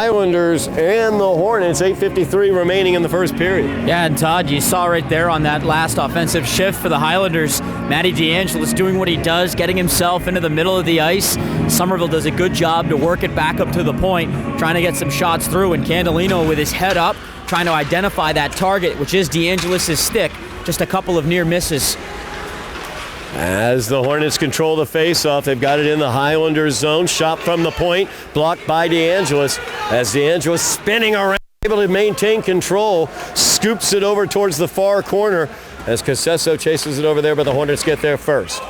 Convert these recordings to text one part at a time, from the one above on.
Islanders and the Hornets. 8:53 remaining in the first period. Yeah, and Todd, you saw right there on that last offensive shift for the Highlanders, Matty DeAngelis doing what he does, getting himself into the middle of the ice. Somerville does a good job to work it back up to the point, trying to get some shots through, and Candolino with his head up, trying to identify that target, which is DeAngelis' stick. Just a couple of near misses. As the Hornets control the faceoff, they've got it in the Highlanders zone. Shot from the point, blocked by DeAngelis. As DeAngelis spinning around, able to maintain control, scoops it over towards the far corner as Casesso chases it over there, but the Hornets get there first.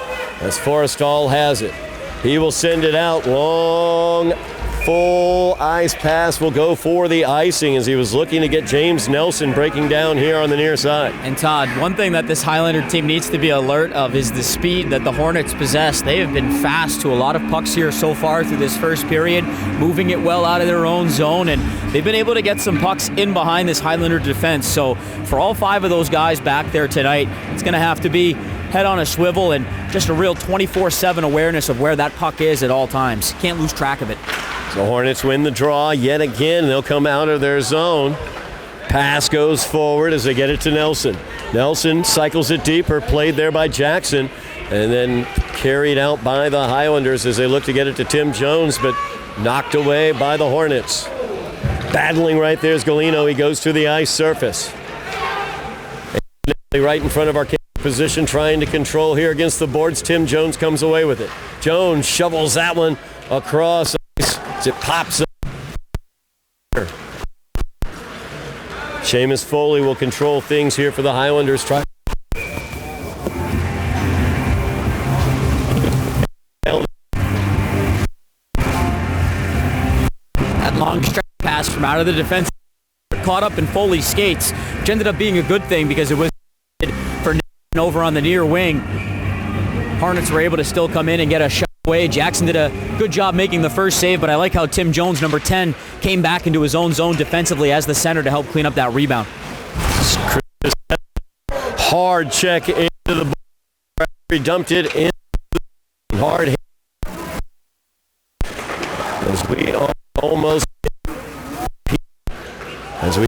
As Forrestal has it, he will send it out. Long, full ice pass will go for the icing as he was looking to get James Nelson breaking down here on the near side. And Todd, one thing that this Highlander team needs to be alert of is the speed that the Hornets possess. They have been fast to a lot of pucks here so far through this first period, moving it well out of their own zone, and they've been able to get some pucks in behind this Highlander defense. So for all five of those guys back there tonight, it's going to have to be head on a swivel and just a real 24/7 awareness of where that puck is at all times. Can't lose track of it. The Hornets win the draw yet again. They'll come out of their zone. Pass goes forward as they get it to Nelson. Nelson cycles it deeper, played there by Jackson, and then carried out by the Highlanders as they look to get it to Tim Jones, but knocked away by the Hornets. Battling right there is Galino. He goes to the ice surface. Right in front of our position, trying to control here against the boards. Tim Jones comes away with it. Jones shovels that one across ice as it pops up. Seamus Foley will control things here for the Highlanders. That long stretch pass from out of the defense caught up in Foley's skates, which ended up being a good thing because it was for over on the near wing. Hornets were able to still come in and get a shot away. Jackson did a good job making the first save, but I like how Tim Jones, number 10, came back into his own zone defensively as the center to help clean up that rebound. Hard check into the ball. He dumped it in. Hard hit. As we are almost as we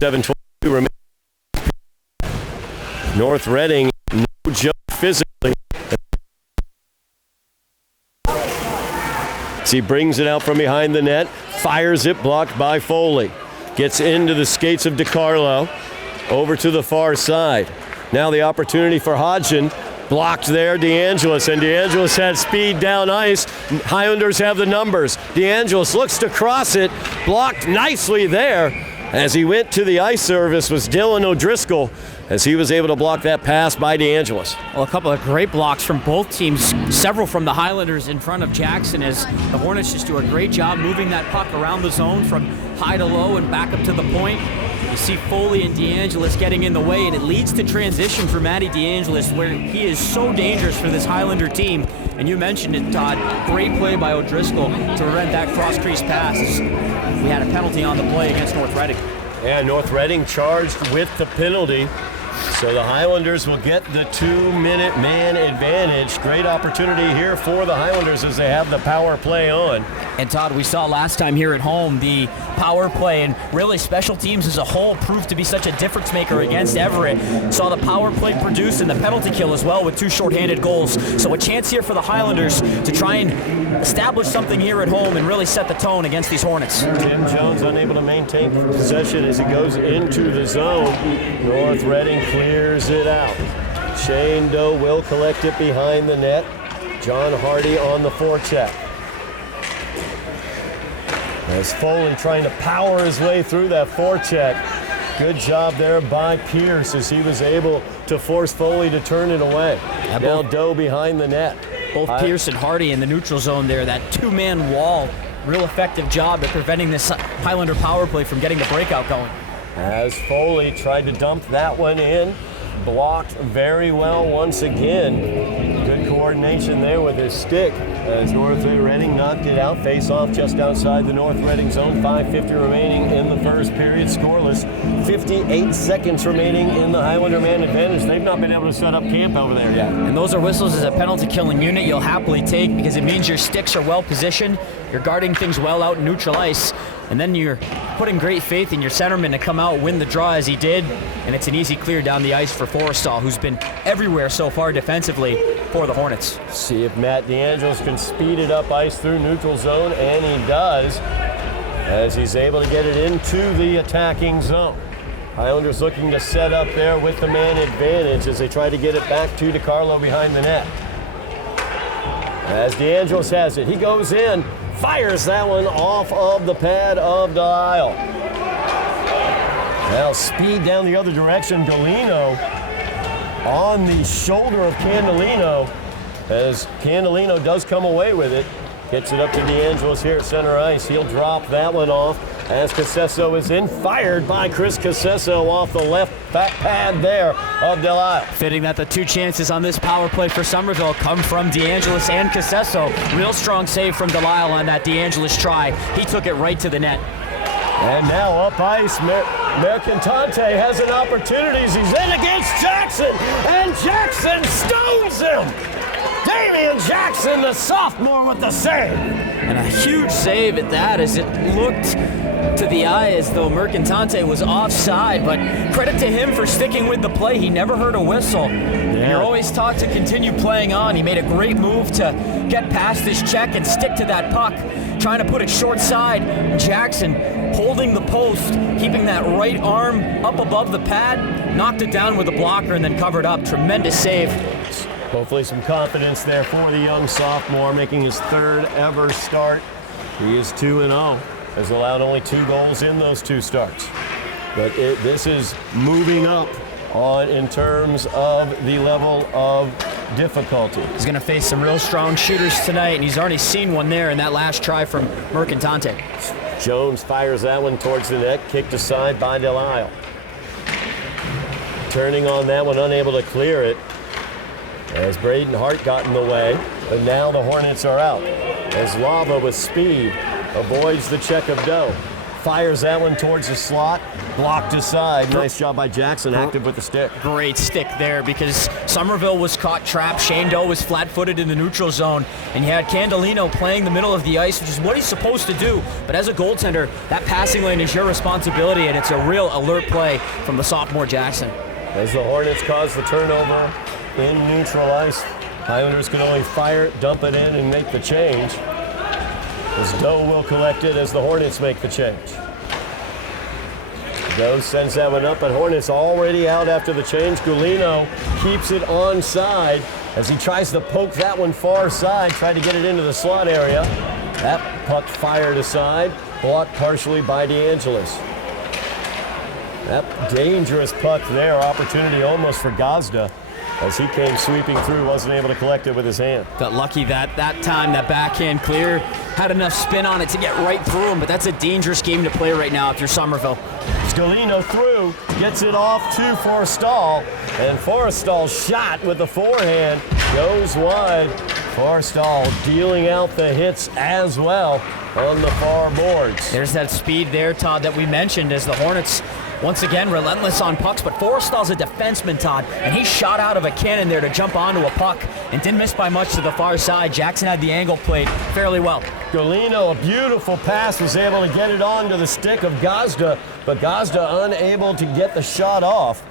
7:22 remain. North Reading, no joke physically. As he brings it out from behind the net, fires it, blocked by Foley. Gets into the skates of DiCarlo, over to the far side. Now the opportunity for Hodgson, blocked there, DeAngelis, and DeAngelis had speed down ice. Highlanders have the numbers. DeAngelis looks to cross it, blocked nicely there. As he went to the ice service was Dylan O'Driscoll, as he was able to block that pass by DeAngelis. Well, a couple of great blocks from both teams, several from the Highlanders in front of Jackson, as the Hornets just do a great job moving that puck around the zone from high to low and back up to the point. You see Foley and DeAngelis getting in the way, and it leads to transition for Matty DeAngelis, where he is so dangerous for this Highlander team. And you mentioned it, Todd. Great play by O'Driscoll to prevent that cross-crease pass. We had a penalty on the play against North Reading. Yeah, North Reading charged with the penalty. So the Highlanders will get the 2-minute man advantage. Great opportunity here for the Highlanders as they have the power play on. And Todd, we saw last time here at home the power play and really special teams as a whole proved to be such a difference maker against Everett. Saw the power play produce and the penalty kill as well with 2 shorthanded goals. So a chance here for the Highlanders to try and establish something here at home and really set the tone against these Hornets. Tim Jones unable to maintain possession as he goes into the zone. North Reading clears it out. Shane Doe will collect it behind the net. John Hardy on the forecheck. As Foley trying to power his way through that forecheck. Good job there by Pierce as he was able to force Foley to turn it away. Now Doe behind the net. Both Pierce and Hardy in the neutral zone there. That 2-man wall. Real effective job at preventing this Highlander power play from getting the breakout going. As Foley tried to dump that one in. Blocked very well once again. Good coordination there with his stick as North Reading knocked it out. Face off just outside the North Reading zone. 5:50 remaining in the first period. Scoreless. 58 seconds remaining in the Highlander man advantage. They've not been able to set up camp over there yet. And those are whistles as a penalty killing unit you'll happily take because it means your sticks are well positioned. You're guarding things well out in neutral ice. And then you're putting great faith in your centerman to come out, win the draw as he did. And it's an easy clear down the ice for Forrestal, who's been everywhere so far defensively for the Hornets. See if Matt DeAngelis can speed it up ice through neutral zone, and he does, as he's able to get it into the attacking zone. Highlanders looking to set up there with the man advantage as they try to get it back to DiCarlo behind the net. As DeAngelis has it, he goes in, fires that one off of the pad of Delisle. Now speed down the other direction. Galino on the shoulder of Candelino as Candelino does come away with it. Gets it up to DeAngelis here at center ice. He'll drop that one off as Casesso is in. Fired by Chris Casesso off the left back pad there of Delisle. Fitting that the two chances on this power play for Somerville come from DeAngelis and Casesso. Real strong save from Delisle on that DeAngelis try. He took it right to the net. And now up ice, Mercantante has an opportunity. He's in against Jackson, and Jackson stones him. Damian Jackson, the sophomore, with the save. And a huge save at that as it looked to the eye as though Mercantante was offside, but credit to him for sticking with the play. He never heard a whistle. And you're always taught to continue playing on. He made a great move to get past his check and stick to that puck, trying to put it short side. Jackson holding the post, keeping that right arm up above the pad, knocked it down with a blocker and then covered up. Tremendous save. Hopefully some confidence there for the young sophomore, making his third ever start. He is 2-0, has allowed only 2 goals in those 2 starts. But this is moving up in terms of the level of difficulty. He's going to face some real strong shooters tonight, and he's already seen one there in that last try from Mercantante. Jones fires that one towards the net, kicked aside by Delisle. Turning on that one, unable to clear it, as Braden Hart got in the way, and now the Hornets are out. As Lava with speed avoids the check of Doe. Fires that one towards the slot, blocked aside. Nice job by Jackson, active with the stick. Great stick there because Somerville was caught trapped. Shane Doe was flat-footed in the neutral zone, and you had Candelino playing the middle of the ice, which is what he's supposed to do. But as a goaltender, that passing lane is your responsibility, and it's a real alert play from the sophomore Jackson. As the Hornets cause the turnover in neutral ice, Highlanders can only fire it, dump it in, and make the change. As Doe will collect it as the Hornets make the change. Doe sends that one up, but Hornets already out after the change. Gulino keeps it onside as he tries to poke that one far side, try to get it into the slot area. That puck fired aside, blocked partially by DeAngelis. That dangerous puck there, opportunity almost for Gazda. As he came sweeping through, wasn't able to collect it with his hand. Got lucky that time, that backhand clear had enough spin on it to get right through him, but that's a dangerous game to play right now if you're Somerville. Scalino through, gets it off to Forrestal, and Forrestal's shot with the forehand goes wide. Forrestal dealing out the hits as well on the far boards. There's that speed there, Todd, that we mentioned as the Hornets once again relentless on pucks, but Forrestal's a defenseman, Todd, and he shot out of a cannon there to jump onto a puck and didn't miss by much to the far side. Jackson had the angle played fairly well. Galino, a beautiful pass, was able to get it onto the stick of Gazda, but Gazda unable to get the shot off.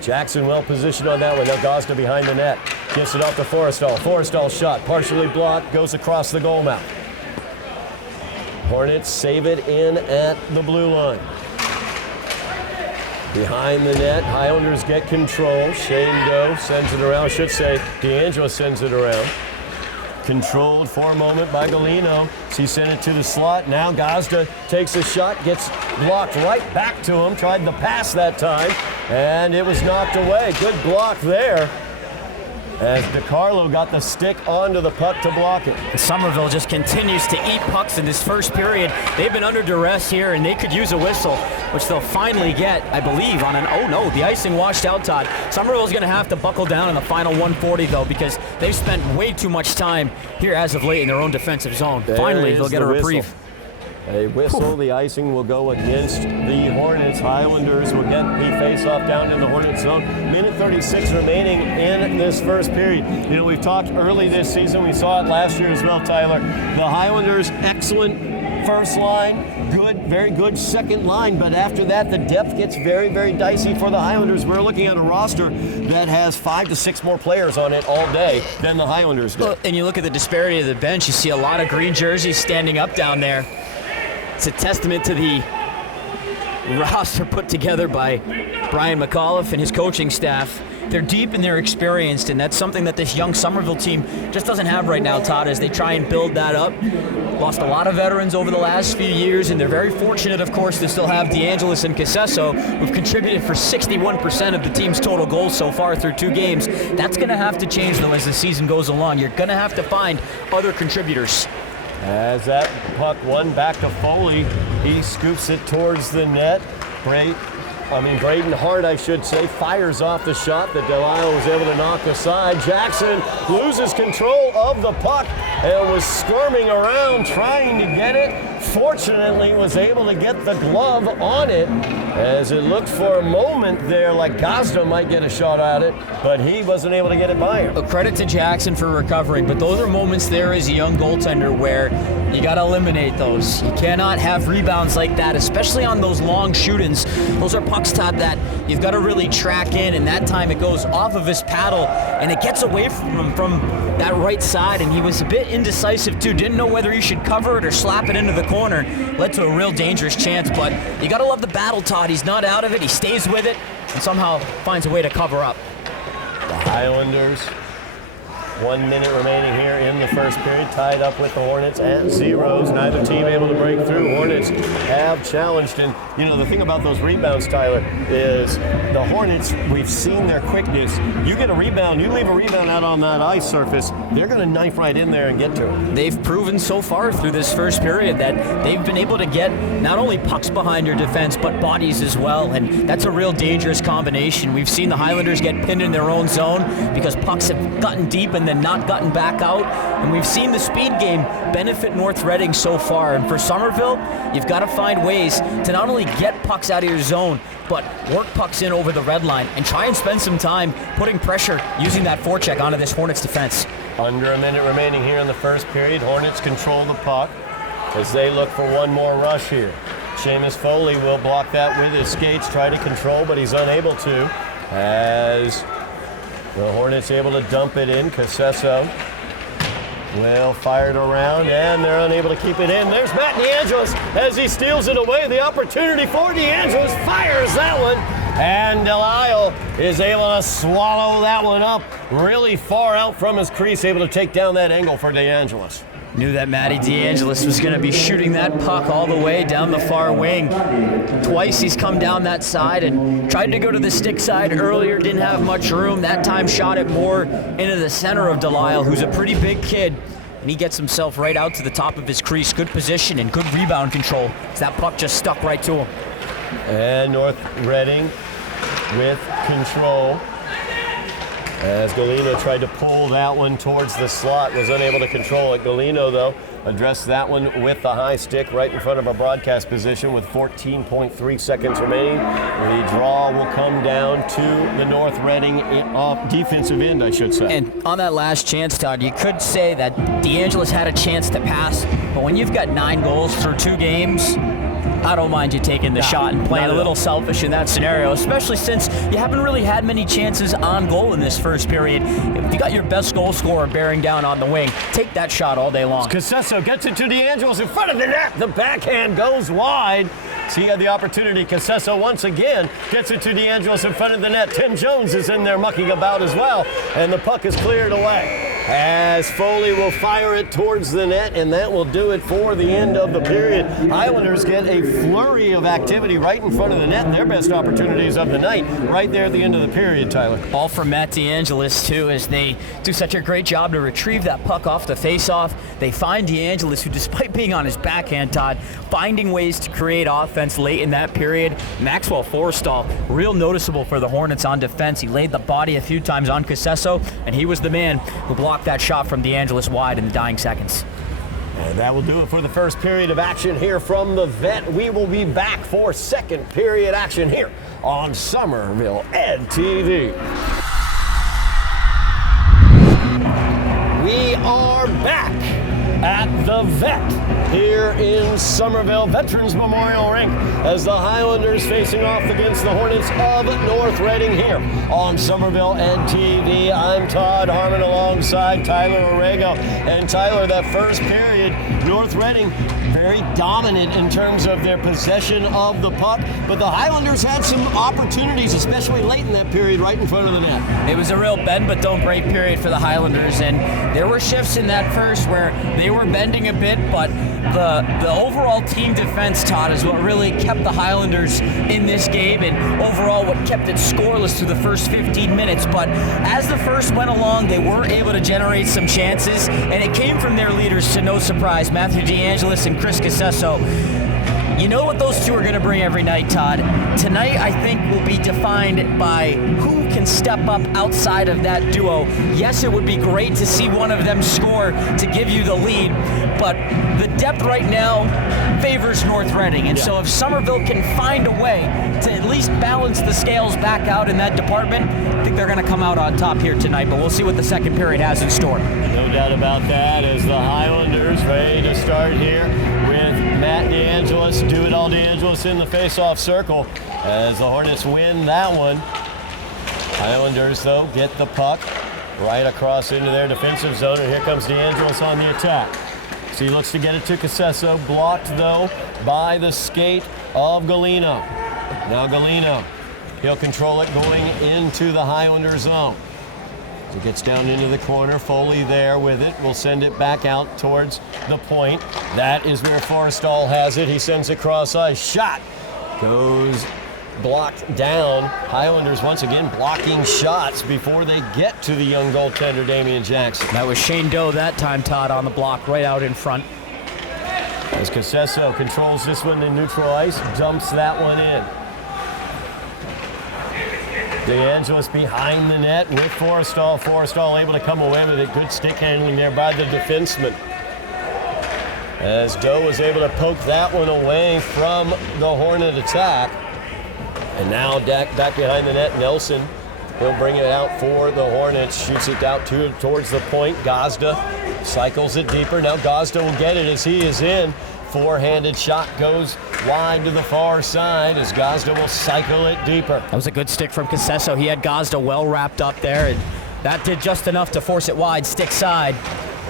Jackson well positioned on that one. Now Gazda behind the net. Gets it off to Forrestal. Forrestal's shot partially blocked, goes across the goal mouth. Hornets save it in at the blue line. Behind the net, Highlanders get control. Shane Doe sends it around. I should say DeAngelo sends it around. Controlled for a moment by Galino. He sent it to the slot. Now Gazda takes a shot, gets blocked right back to him. Tried the pass that time, and it was knocked away. Good block there. as DiCarlo got the stick onto the puck to block it. Somerville just continues to eat pucks in this first period. They've been under duress here, and they could use a whistle, which they'll finally get, I believe, on an, oh no, the icing washed out, Todd. Somerville's going to have to buckle down in the final 140, though, because they've spent way too much time here as of late in their own defensive zone. Finally, they'll get a reprieve. A whistle, the icing will go against the Hornets. Highlanders will get the face-off down in the Hornets zone. Minute 36 remaining in this first period. You know, we've talked early this season. We saw it last year as well, Tyler. The Highlanders, excellent first line, good, very good second line, but after that, the depth gets very, very dicey for the Highlanders. We're looking at a roster that has 5 to 6 more players on it all day than the Highlanders do. Well, and you look at the disparity of the bench, you see a lot of green jerseys standing up down there. It's a testament to the roster put together by Brian McAuliffe and his coaching staff. They're deep and they're experienced, and that's something that this young Somerville team just doesn't have right now, Todd, as they try and build that up. Lost a lot of veterans over the last few years, and they're very fortunate, of course, to still have DeAngelis and Casesso, who've contributed for 61% of the team's total goals so far through 2 games. That's going to have to change, though, as the season goes along. You're going to have to find other contributors. As that puck won back to Foley, he scoops it towards the net. Braden Hart, I should say, fires off the shot that Delisle was able to knock aside. Jackson loses control of the puck and was squirming around trying to get it. Fortunately, was able to get the glove on it, as it looked for a moment there like Gazda might get a shot at it, but he wasn't able to get it by him. A credit to Jackson for recovering, but those are moments there as a young goaltender where you got to eliminate those. You cannot have rebounds like that, especially on those long shoot-ins. Those are pucks, Todd, that you've got to really track in, and that time it goes off of his paddle, and it gets away from him from that right side, and he was a bit indecisive too. Didn't know whether he should cover it or slap it into the corner. Led to a real dangerous chance, but you got to love the battle, Todd. He's not out of it. He stays with it and somehow finds a way to cover up. The Highlanders, 1 minute remaining here in the first period, tied up with the Hornets at zeros. Neither team able to break through. Hornets have challenged, and you know the thing about those rebounds, Tyler, is the Hornets, we've seen their quickness. You get a rebound, you leave a rebound out on that ice surface, they're going to knife right in there and get to it. They've proven so far through this first period that they've been able to get not only pucks behind your defense, but bodies as well, and that's a real dangerous combination. We've seen the Highlanders get pinned in their own zone because pucks have gotten deep and then not gotten back out, and we've seen the speed game benefit North Reading so far. And for Somerville, you've got to find ways to not only get pucks out of your zone, but work pucks in over the red line and try and spend some time putting pressure using that forecheck onto this Hornets defense. Under a minute remaining here in the first period. Hornets control the puck as they look for one more rush here. Seamus Foley will block that with his skates, try to control, but he's unable to, as the Hornets able to dump it in. Casesso will fire it around, and they're unable to keep it in. There's Matt DeAngelis as he steals it away. The opportunity for DeAngelis, fires that one, and Delisle is able to swallow that one up really far out from his crease, able to take down that angle for DeAngelis. Knew that Matty DeAngelis was going to be shooting that puck all the way down the far wing. Twice he's come down that side and tried to go to the stick side earlier, didn't have much room. That time shot it more into the center of Delisle, who's a pretty big kid, and he gets himself right out to the top of his crease. Good position and good rebound control, as that puck just stuck right to him. And North Reading with control, as Galeno tried to pull that one towards the slot, was unable to control it. Galeno, though, addressed that one with the high stick right in front of a broadcast position with 14.3 seconds remaining. The draw will come down to the North Reading defensive end, I should say. And on that last chance, Todd, you could say that DeAngelis had a chance to pass, but when you've got 9 goals through 2 games, I don't mind you taking the shot and playing a little selfish in that scenario, especially since you haven't really had many chances on goal in this first period. If you got your best goal scorer bearing down on the wing, take that shot all day long. Casesso gets it to DeAngelis in front of the net. The backhand goes wide. So he had the opportunity. Casesso once again gets it to DeAngelis in front of the net. Tim Jones is in there mucking about as well, and the puck is cleared away. as Foley will fire it towards the net, and that will do it for the end of the period. Highlanders get a flurry of activity right in front of the net. Their best opportunities of the night right there at the end of the period, Tyler. All from Matt DeAngelis, too, as they do such a great job to retrieve that puck off the faceoff. They find DeAngelis, who, despite being on his backhand, Todd, finding ways to create offense late in that period. Maxwell Forrestal, real noticeable for the Hornets on defense. He laid the body a few times on Casesso, and he was the man who blocked that shot from DeAngelis wide in the dying seconds. And that will do it for the first period of action here from the Vet. We will be back for second period action here on Somerville Ed TV. We are back at the Vet here in Somerville Veterans Memorial Rink as the Highlanders facing off against the Hornets of North Reading here on Somerville Ed TV. I'm Todd Harmon alongside Tyler Orrego. And Tyler, that first period, North Reading very dominant in terms of their possession of the puck, but the Highlanders had some opportunities, especially late in that period, right in front of the net. It was a real bend but don't break period for the Highlanders, and there were shifts in that first where they were bending a bit, but the overall team defense, Todd, is what really kept the Highlanders in this game, and overall what kept it scoreless through the first 15 minutes. But as the first went along, they were able to generate some chances, and it came from their leaders, to no surprise, Matthew DeAngelis and Chris Casesso. You know what those two are going to bring every night, Todd. Tonight, I think, will be defined by who can step up outside of that duo. Yes, it would be great to see one of them score to give you the lead, but the depth right now favors North Reading. And so if Somerville can find a way to at least balance the scales back out in that department, I think they're going to come out on top here tonight, but we'll see what the second period has in store. No doubt about that, as the Highlanders ready to start here with Matt DeAngelis. Do it all DeAngelis in the face-off circle as the Hornets win that one. Highlanders, though, get the puck right across into their defensive zone, and here comes DeAngelis on the attack. So he looks to get it to Casesso, blocked, though, by the skate of Galeno. Now Galeno, he'll control it going into the Highlander zone. So it gets down into the corner. Foley there with it. Will send it back out towards the point. That is where Forrestal has it. He sends it cross ice. Shot goes blocked down. Highlanders once again blocking shots before they get to the young goaltender, Damian Jackson. That was Shane Doe that time, Todd, on the block right out in front. As Casesso controls this one in neutral ice, dumps that one in. DeAngelis behind the net with Forrestal. Forrestal able to come away with it. Good stick handling there by the defenseman. As Doe was able to poke that one away from the Hornet attack. And now back behind the net, Nelson. He'll bring it out for the Hornets. Shoots it out towards the point. Gazda cycles it deeper. Now Gazda will get it as he is in. Four-handed shot goes wide to the far side as Gazda will cycle it deeper. That was a good stick from Casesso. He had Gazda well wrapped up there, and that did just enough to force it wide, stick side.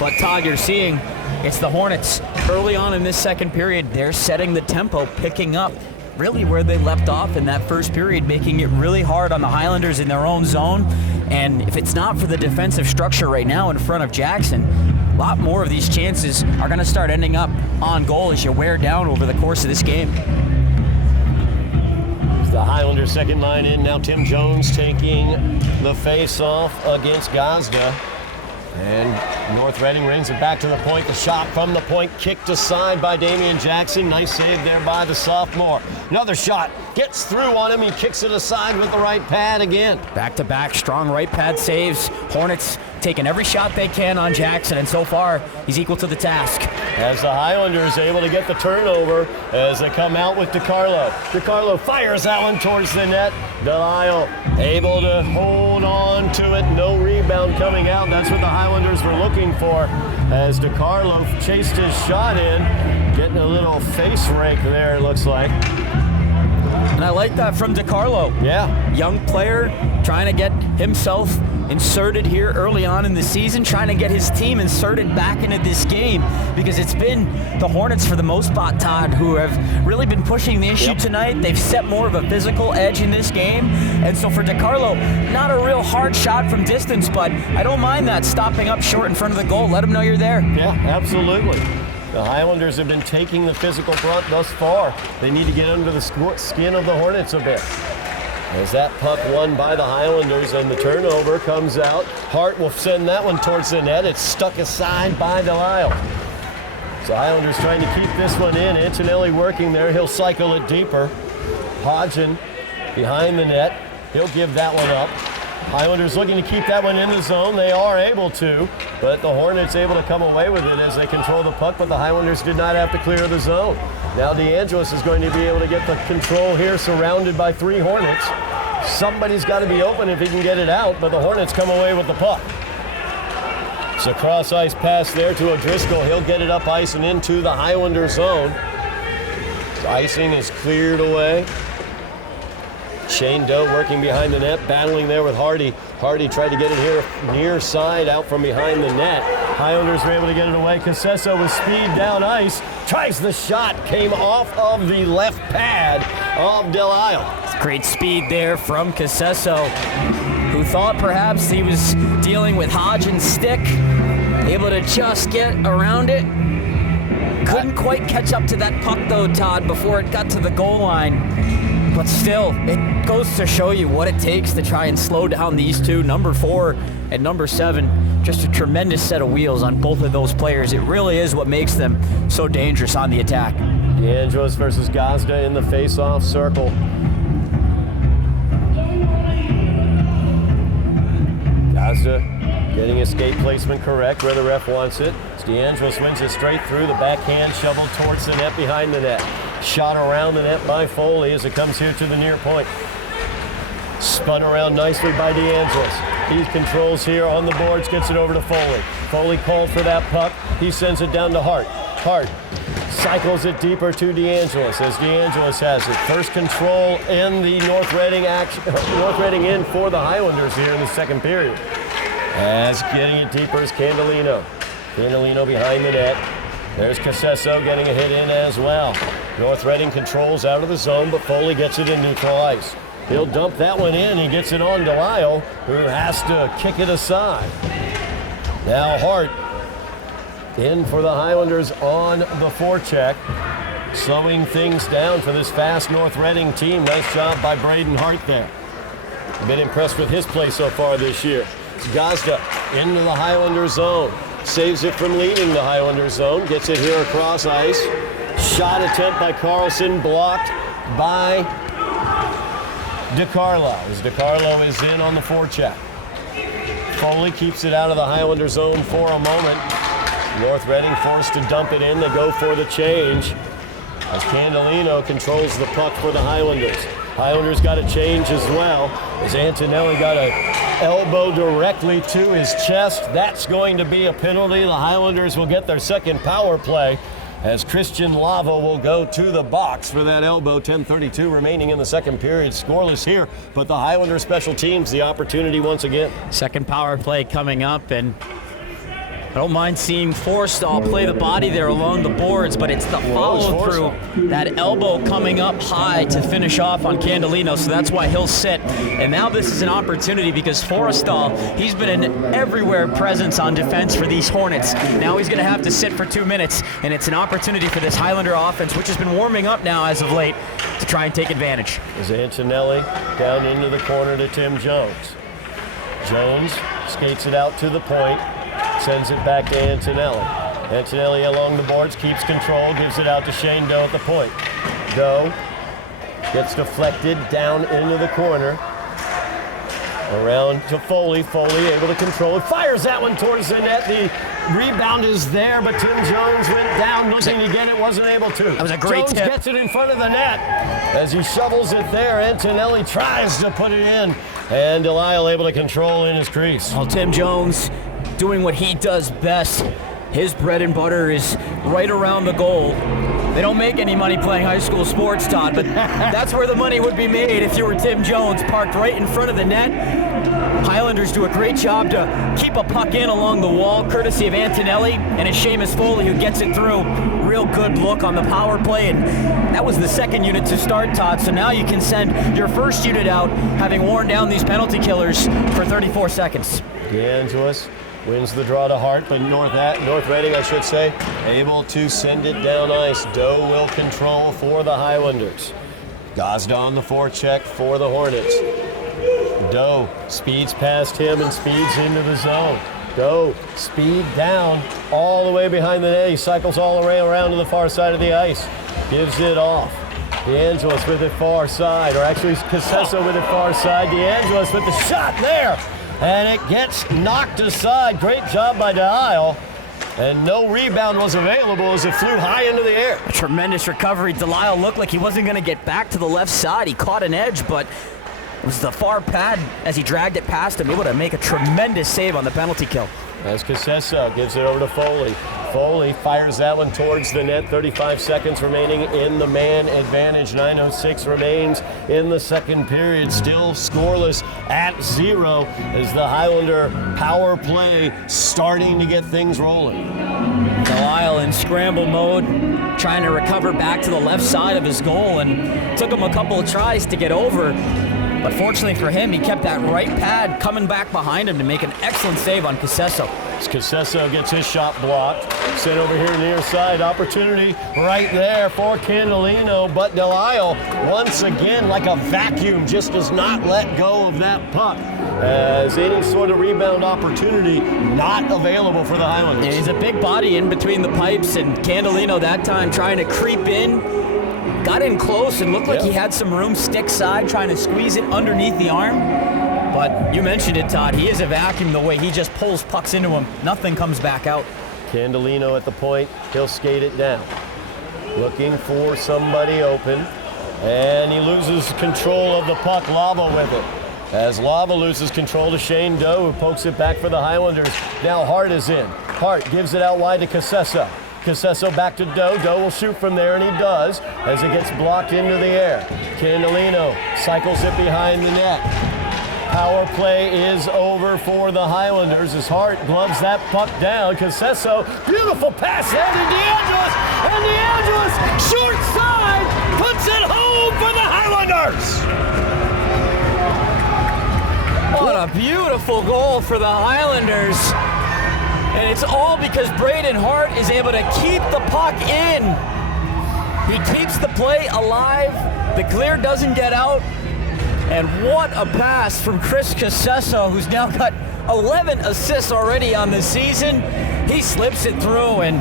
But Todd, you're seeing it's the Hornets. Early on in this second period, they're setting the tempo, picking up really where they left off in that first period, making it really hard on the Highlanders in their own zone. And if it's not for the defensive structure right now in front of Jackson, a lot more of these chances are going to start ending up on goal as you wear down over the course of this game. The Highlanders' second line in. Now Tim Jones taking the face-off against Gazda. And North Reading brings it back to the point. The shot from the point kicked aside by Damian Jackson. Nice save there by the sophomore. Another shot gets through on him. He kicks it aside with the right pad again. Back-to-back strong right pad saves. Hornets taking every shot they can on Jackson, and so far he's equal to the task. As the Highlanders able to get the turnover as they come out with DiCarlo. DiCarlo fires that one towards the net. Delisle able to hold on to it. No rebound coming out. That's what the Highlanders were looking for as DiCarlo chased his shot in. Getting a little face rake there, it looks like. And I like that from DiCarlo. Yeah. Young player trying to get himself inserted here early on in the season, trying to get his team inserted back into this game, because it's been the Hornets for the most part, Todd, who have really been pushing the issue tonight. They've set more of a physical edge in this game, and so for DiCarlo, not a real hard shot from distance, but I don't mind that, stopping up short in front of the goal. Let them know you're there. Yeah, absolutely. The Highlanders have been taking the physical brunt thus far. They need to get under the skin of the Hornets a bit. As that puck won by the Highlanders and the turnover comes out, Hart will send that one towards the net. It's stuck aside by Delisle. So Highlanders trying to keep this one in. Antonelli working there. He'll cycle it deeper. Hodgson behind the net. He'll give that one up. Highlanders looking to keep that one in the zone. They are able to, but the Hornets able to come away with it as they control the puck, but the Highlanders did not have to clear the zone. Now DeAngelis is going to be able to get the control here, surrounded by 3 Hornets. Somebody's got to be open if he can get it out, but the Hornets come away with the puck. So cross-ice pass there to O'Driscoll. He'll get it up ice and into the Highlander zone. Icing is cleared away. Shane Doe working behind the net, battling there with Hardy. Hardy tried to get it here near side, out from behind the net. Highlanders were able to get it away. Casesso with speed down ice. Tries the shot, came off of the left pad of Delisle. Great speed there from Casesso, who thought perhaps he was dealing with Hodgson's stick. Able to just get around it. Couldn't quite catch up to that puck though, Todd, before it got to the goal line. But still, it goes to show you what it takes to try and slow down these two, number 4 and number 7. Just a tremendous set of wheels on both of those players. It really is what makes them so dangerous on the attack. DeAngelis versus Gazda in the face-off circle. Gazda getting escape placement correct where the ref wants it. DeAngelis wins it straight through, the backhand shoveled towards the net behind the net. Shot around the net by Foley as it comes here to the near point. Spun around nicely by DeAngelis. He controls here on the boards, gets it over to Foley. Foley called for that puck. He sends it down to Hart. Hart cycles it deeper to DeAngelis as DeAngelis has it. First control in the North Reading action. North Reading in for the Highlanders here in the second period. As getting it deeper is Candelino. Candelino behind the net. There's Casesso getting a hit in as well. North Reading controls out of the zone, but Foley gets it in neutral ice. He'll dump that one in. He gets it on Delisle, who has to kick it aside. Now Hart in for the Highlanders on the forecheck, slowing things down for this fast North Reading team. Nice job by Braden Hart there. Been impressed with his play so far this year. It's Gazda into the Highlander zone. Saves it from leaving the Highlander zone. Gets it here across ice. Shot attempt by Carlson, blocked by DiCarlo. As DiCarlo is in on the forecheck. Foley keeps it out of the Highlander zone for a moment. North Reading forced to dump it in. They go for the change as Candelino controls the puck for the Highlanders. Highlanders got a change as well as Antonelli got a elbow directly to his chest. That's going to be a penalty. The Highlanders will get their second power play as Christian Lava will go to the box for that elbow. 10:32 remaining in the second period. Scoreless here, but the Highlander special teams the opportunity once again. Second power play coming up, and I don't mind seeing Forstall play the body there along the boards, but it's the follow-through, that elbow coming up high to finish off on Candelino, so that's why he'll sit. And now this is an opportunity because Forstall, he's been an everywhere presence on defense for these Hornets. Now he's going to have to sit for 2 minutes, and it's an opportunity for this Highlander offense, which has been warming up now as of late, to try and take advantage. As Antonelli down into the corner to Tim Jones. Jones skates it out to the point. Sends it back to Antonelli. Antonelli along the boards, keeps control, gives it out to Shane Doe at the point. Doe gets deflected down into the corner. Around to Foley. Foley able to control it. Fires that one towards the net. The rebound is there, but Tim Jones went down looking to get it, wasn't able to. That was a great Jones tip. Gets it in front of the net. As he shovels it there, Antonelli tries to put it in. And Delisle able to control in his crease. Well, Tim Jones doing what he does best. His bread and butter is right around the goal. They don't make any money playing high school sports, Todd, but that's where the money would be made if you were Tim Jones, parked right in front of the net. Highlanders do a great job to keep a puck in along the wall, courtesy of Antonelli, and it's Seamus Foley who gets it through. Real good look on the power play, and that was the second unit to start, Todd, so now you can send your first unit out, having worn down these penalty killers for 34 seconds. DeAngelis wins the draw to Hart, but North Reading, I should say, able to send it down ice. Doe will control for the Highlanders. Gazda on the forecheck for the Hornets. Doe speeds past him and speeds into the zone. Doe speed down all the way behind the net. He cycles all the way around to the far side of the ice. Gives it off. DeAngelis with it far side, or actually Casesso with it far side. DeAngelis with the shot there. And it gets knocked aside. Great job by Delisle. And no rebound was available as it flew high into the air. A tremendous recovery. Delisle looked like he wasn't going to get back to the left side. He caught an edge, but it was the far pad as he dragged it past him, able to make a tremendous save on the penalty kill. As Casesso gives it over to Foley. Foley fires that one towards the net. 35 seconds remaining in the man advantage. 9:06 remains in the second period. Still scoreless at 0 as the Highlander power play starting to get things rolling. Delisle in scramble mode, trying to recover back to the left side of his goal, and took him a couple of tries to get over. But fortunately for him, he kept that right pad coming back behind him to make an excellent save on Casesso. As Casesso gets his shot blocked, sent over here near side, opportunity right there for Candelino, but Delisle, once again, like a vacuum, just does not let go of that puck. As any sort of rebound opportunity not available for the Highlanders. And he's a big body in between the pipes, and Candelino that time trying to creep in. Got in close and looked like he had some room stick side, trying to squeeze it underneath the arm. But you mentioned it, Todd. He is a vacuum the way he just pulls pucks into him. Nothing comes back out. Candelino at the point. He'll skate it down. Looking for somebody open. And he loses control of the puck. Lava with it. As Lava loses control to Shane Doe, who pokes it back for the Highlanders. Now Hart is in. Hart gives it out wide to Casesso. Casesso back to Doe. Doe will shoot from there, and he does, as it gets blocked into the air. Candelino cycles it behind the net. Power play is over for the Highlanders as Hart gloves that puck down. Casesso, beautiful pass there to DeAngelis, and DeAngelis, short side, puts it home for the Highlanders! What a beautiful goal for the Highlanders. And it's all because Braden Hart is able to keep the puck in. He keeps the play alive. The clear doesn't get out. And what a pass from Chris Casesso, who's now got 11 assists already on the season. He slips it through, and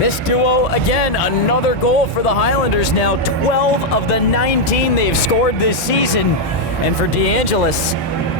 this duo, again, another goal for the Highlanders now. 12 of the 19 they've scored this season. And for DeAngelis,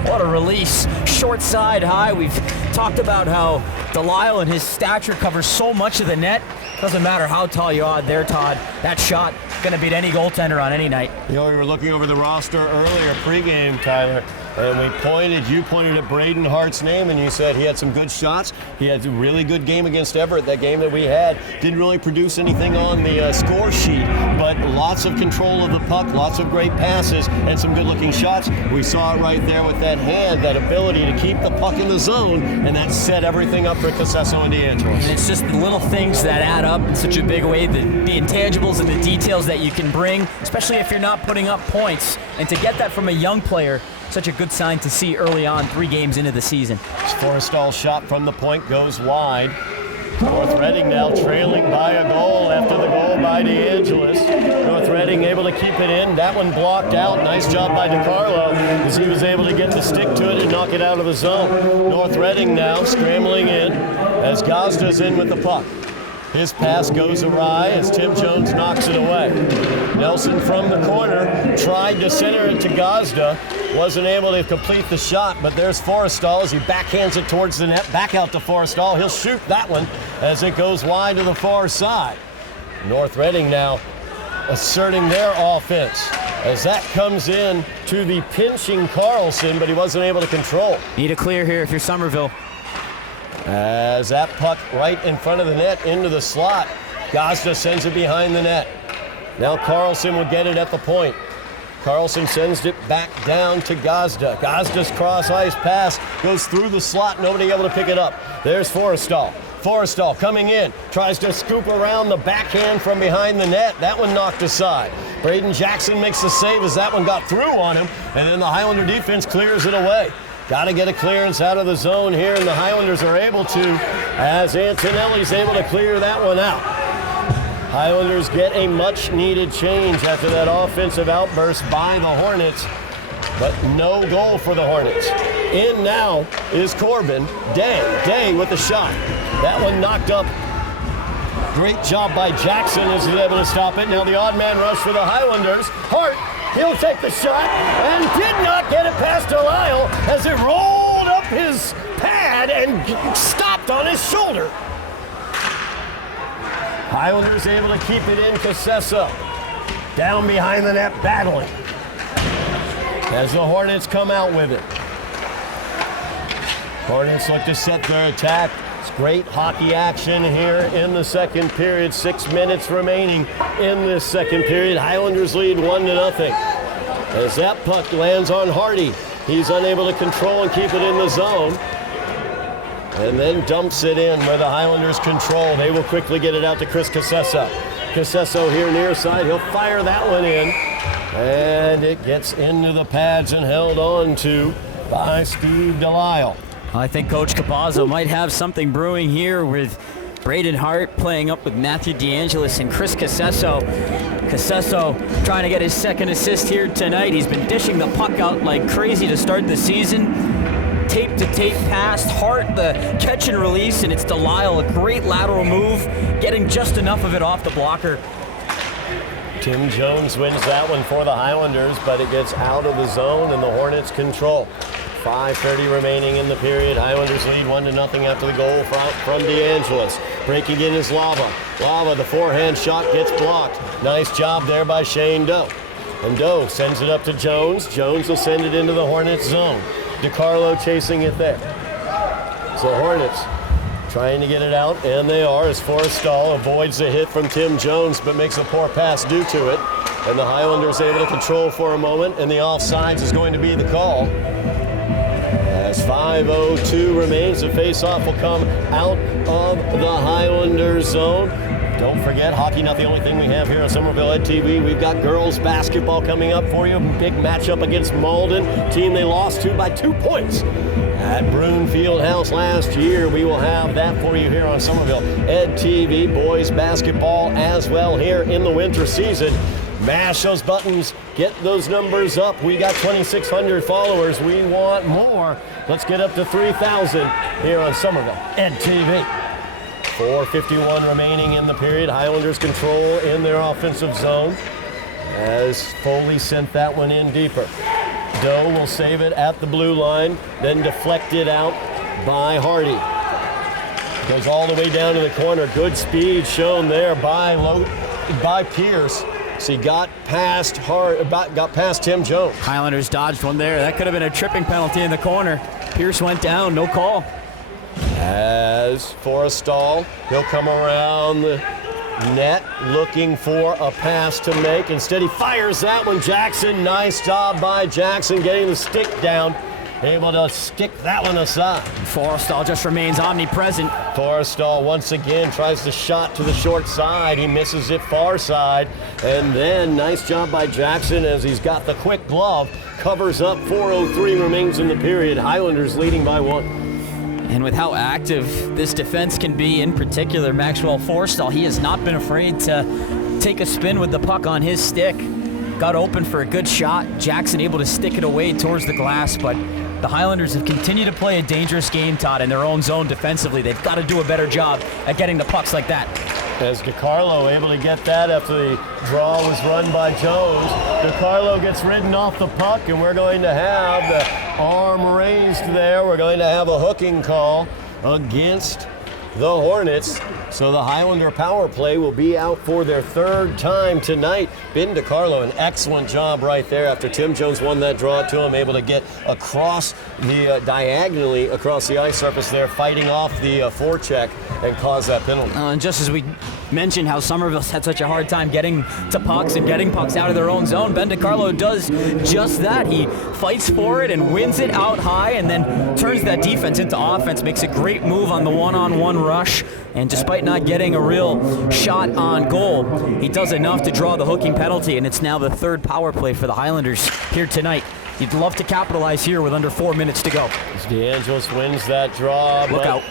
what a release. Short side high. We've talked about how Delisle and his stature covers so much of the net. Doesn't matter how tall you are there, Todd. That shot going to beat any goaltender on any night. You know, we were looking over the roster earlier, pregame, Tyler, and you pointed at Braden Hart's name, and you said he had some good shots. He had a really good game against Everett, that game that we had. Didn't really produce anything on the score sheet, but lots of control of the puck, lots of great passes, and some good-looking shots. We saw it right there with that hand, that ability to keep the puck in the zone, and that set everything up for Casesso and DeAngelis. And it's just the little things that add up in such a big way, the intangibles and the details that you can bring, especially if you're not putting up points. And to get that from a young player, such a good sign to see early on, 3 games into the season. Forrestal's shot from the point goes wide. North Reading now trailing by a goal after the goal by DeAngelis. North Reading able to keep it in. That one blocked out. Nice job by DiCarlo as he was able to get the stick to it and knock it out of the zone. North Reading now scrambling in as Gazda's in with the puck. His pass goes awry as Tim Jones knocks it away. Nelson from the corner tried to center it to Gazda. Wasn't able to complete the shot, but there's Forrestal as he backhands it towards the net. Back out to Forrestal. He'll shoot that one as it goes wide to the far side. North Reading now asserting their offense as that comes in to the pinching Carlson, but he wasn't able to control. Need a clear here if you're Somerville. As that puck right in front of the net into the slot. Gazda sends it behind the net. Now Carlson will get it at the point. Carlson sends it back down to Gazda. Gazda's cross ice pass goes through the slot, nobody able to pick it up. There's Forrestal. Forrestal coming in, tries to scoop around the backhand from behind the net. That one knocked aside. Braden Jackson makes the save as that one got through on him, and then the Highlander defense clears it away. Got to get a clearance out of the zone here, and the Highlanders are able to, as Antonelli's able to clear that one out. Highlanders get a much-needed change after that offensive outburst by the Hornets, but no goal for the Hornets. In now is Corbin. Day with the shot. That one knocked up. Great job by Jackson as he's able to stop it. Now the odd man rush for the Highlanders. Hart, he'll take the shot and did not get it past Delisle as it rolled up his pad and stopped on his shoulder. Highlanders able to keep it in. Cassessa down behind the net battling as the Hornets come out with it. Hornets look to set their attack. It's great hockey action here in the second period. 6 minutes remaining in this second period. Highlanders lead 1-0. As that puck lands on Hardy, he's unable to control and keep it in the zone. And then dumps it in where the Highlanders control. They will quickly get it out to Chris Cassessa. Cassesso here near side. He'll fire that one in. And it gets into the pads and held on to by Steve Delisle. I think Coach Capazzo might have something brewing here with Braden Hart playing up with Matthew DeAngelis and Chris Cassesso. Cassesso trying to get his second assist here tonight. He's been dishing the puck out like crazy to start the season. Tape-to-tape pass, Hart the catch and release, and it's Delisle, a great lateral move, getting just enough of it off the blocker. Tim Jones wins that one for the Highlanders, but it gets out of the zone and the Hornets control. 5:30 remaining in the period. Highlanders lead 1-0 after the goal from DeAngelis. Breaking in is Lava. Lava, the forehand shot gets blocked. Nice job there by Shane Doe. And Doe sends it up to Jones. Jones will send it into the Hornets zone. DiCarlo chasing it there. So Hornets trying to get it out, and they are, as Forrestal avoids the hit from Tim Jones, but makes a poor pass due to it. And the Highlanders able to control for a moment, and the offsides is going to be the call. As 5:02 remains, the face-off will come out of the Highlanders zone. Don't forget, hockey not the only thing we have here on Somerville Ed TV. We've got girls basketball coming up for you. Big matchup against Malden, team they lost to by 2 points at Broomfield House last year. We will have that for you here on Somerville Ed TV. Boys basketball as well here in the winter season. Mash those buttons, get those numbers up. We got 2,600 followers. We want more. Let's get up to 3,000 here on Somerville Ed TV. 4:51 remaining in the period. Highlanders control in their offensive zone as Foley sent that one in deeper. Doe will save it at the blue line, then deflected out by Hardy. Goes all the way down to the corner. Good speed shown there by Pierce. So he got past Tim Jones. Highlanders dodged one there. That could have been a tripping penalty in the corner. Pierce went down, no call. As Forrestal, he'll come around the net looking for a pass to make. Instead, he fires that one. Jackson, nice job by Jackson getting the stick down. Able to stick that one aside. Forrestal just remains omnipresent. Forrestal once again tries the shot to the short side. He misses it far side. And then nice job by Jackson as he's got the quick glove. Covers up. 4:03 remains in the period. Highlanders leading by 1. And with how active this defense can be, in particular Maxwell Forrestal, he has not been afraid to take a spin with the puck on his stick. Got open for a good shot. Jackson able to stick it away towards the glass, but the Highlanders have continued to play a dangerous game, Todd, in their own zone defensively. They've got to do a better job at getting the pucks like that. As DiCarlo able to get that after the draw was run by Jones. DiCarlo gets ridden off the puck, and we're going to have the arm raised there. We're going to have a hooking call against the Hornets. So the Highlander power play will be out for their third time tonight. Ben DiCarlo, an excellent job right there after Tim Jones won that draw to him, able to get across the diagonally across the ice surface there, fighting off the forecheck and cause that penalty. And just as we mentioned how Somerville's had such a hard time getting to pucks and getting pucks out of their own zone, Ben DiCarlo does just that. He fights for it and wins it out high and then turns that defense into offense, makes a great move on the one-on-one rush, and despite not getting a real shot on goal, he does enough to draw the hooking penalty, and it's now the third power play for the Highlanders here tonight. You'd love to capitalize here with under 4 minutes to go. DeAngelis wins that draw. Look out.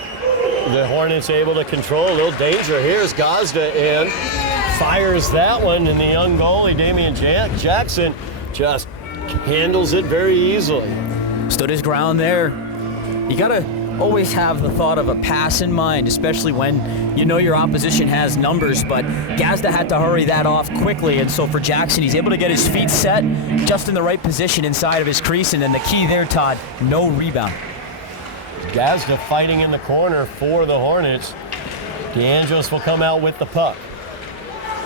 The Hornets able to control. A little danger. Here's Gazda in. Fires that one, and the young goalie, Damian Jackson, just handles it very easily. Stood his ground there. You got to always have the thought of a pass in mind, especially when you know your opposition has numbers, but Gazda had to hurry that off quickly, and so for Jackson, he's able to get his feet set just in the right position inside of his crease, and then the key there, Todd, no rebound. Gazda fighting in the corner for the Hornets. DeAngelis will come out with the puck.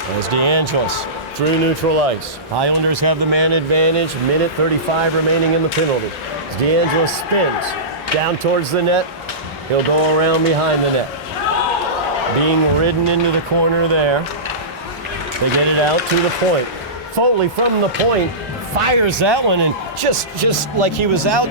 As DeAngelis through neutral ice. Highlanders have the man advantage. Minute 35 remaining in the penalty. As DeAngelis spins down towards the net, he'll go around behind the net. Being ridden into the corner there. They get it out to the point. Foley from the point fires that one, and just like he was out,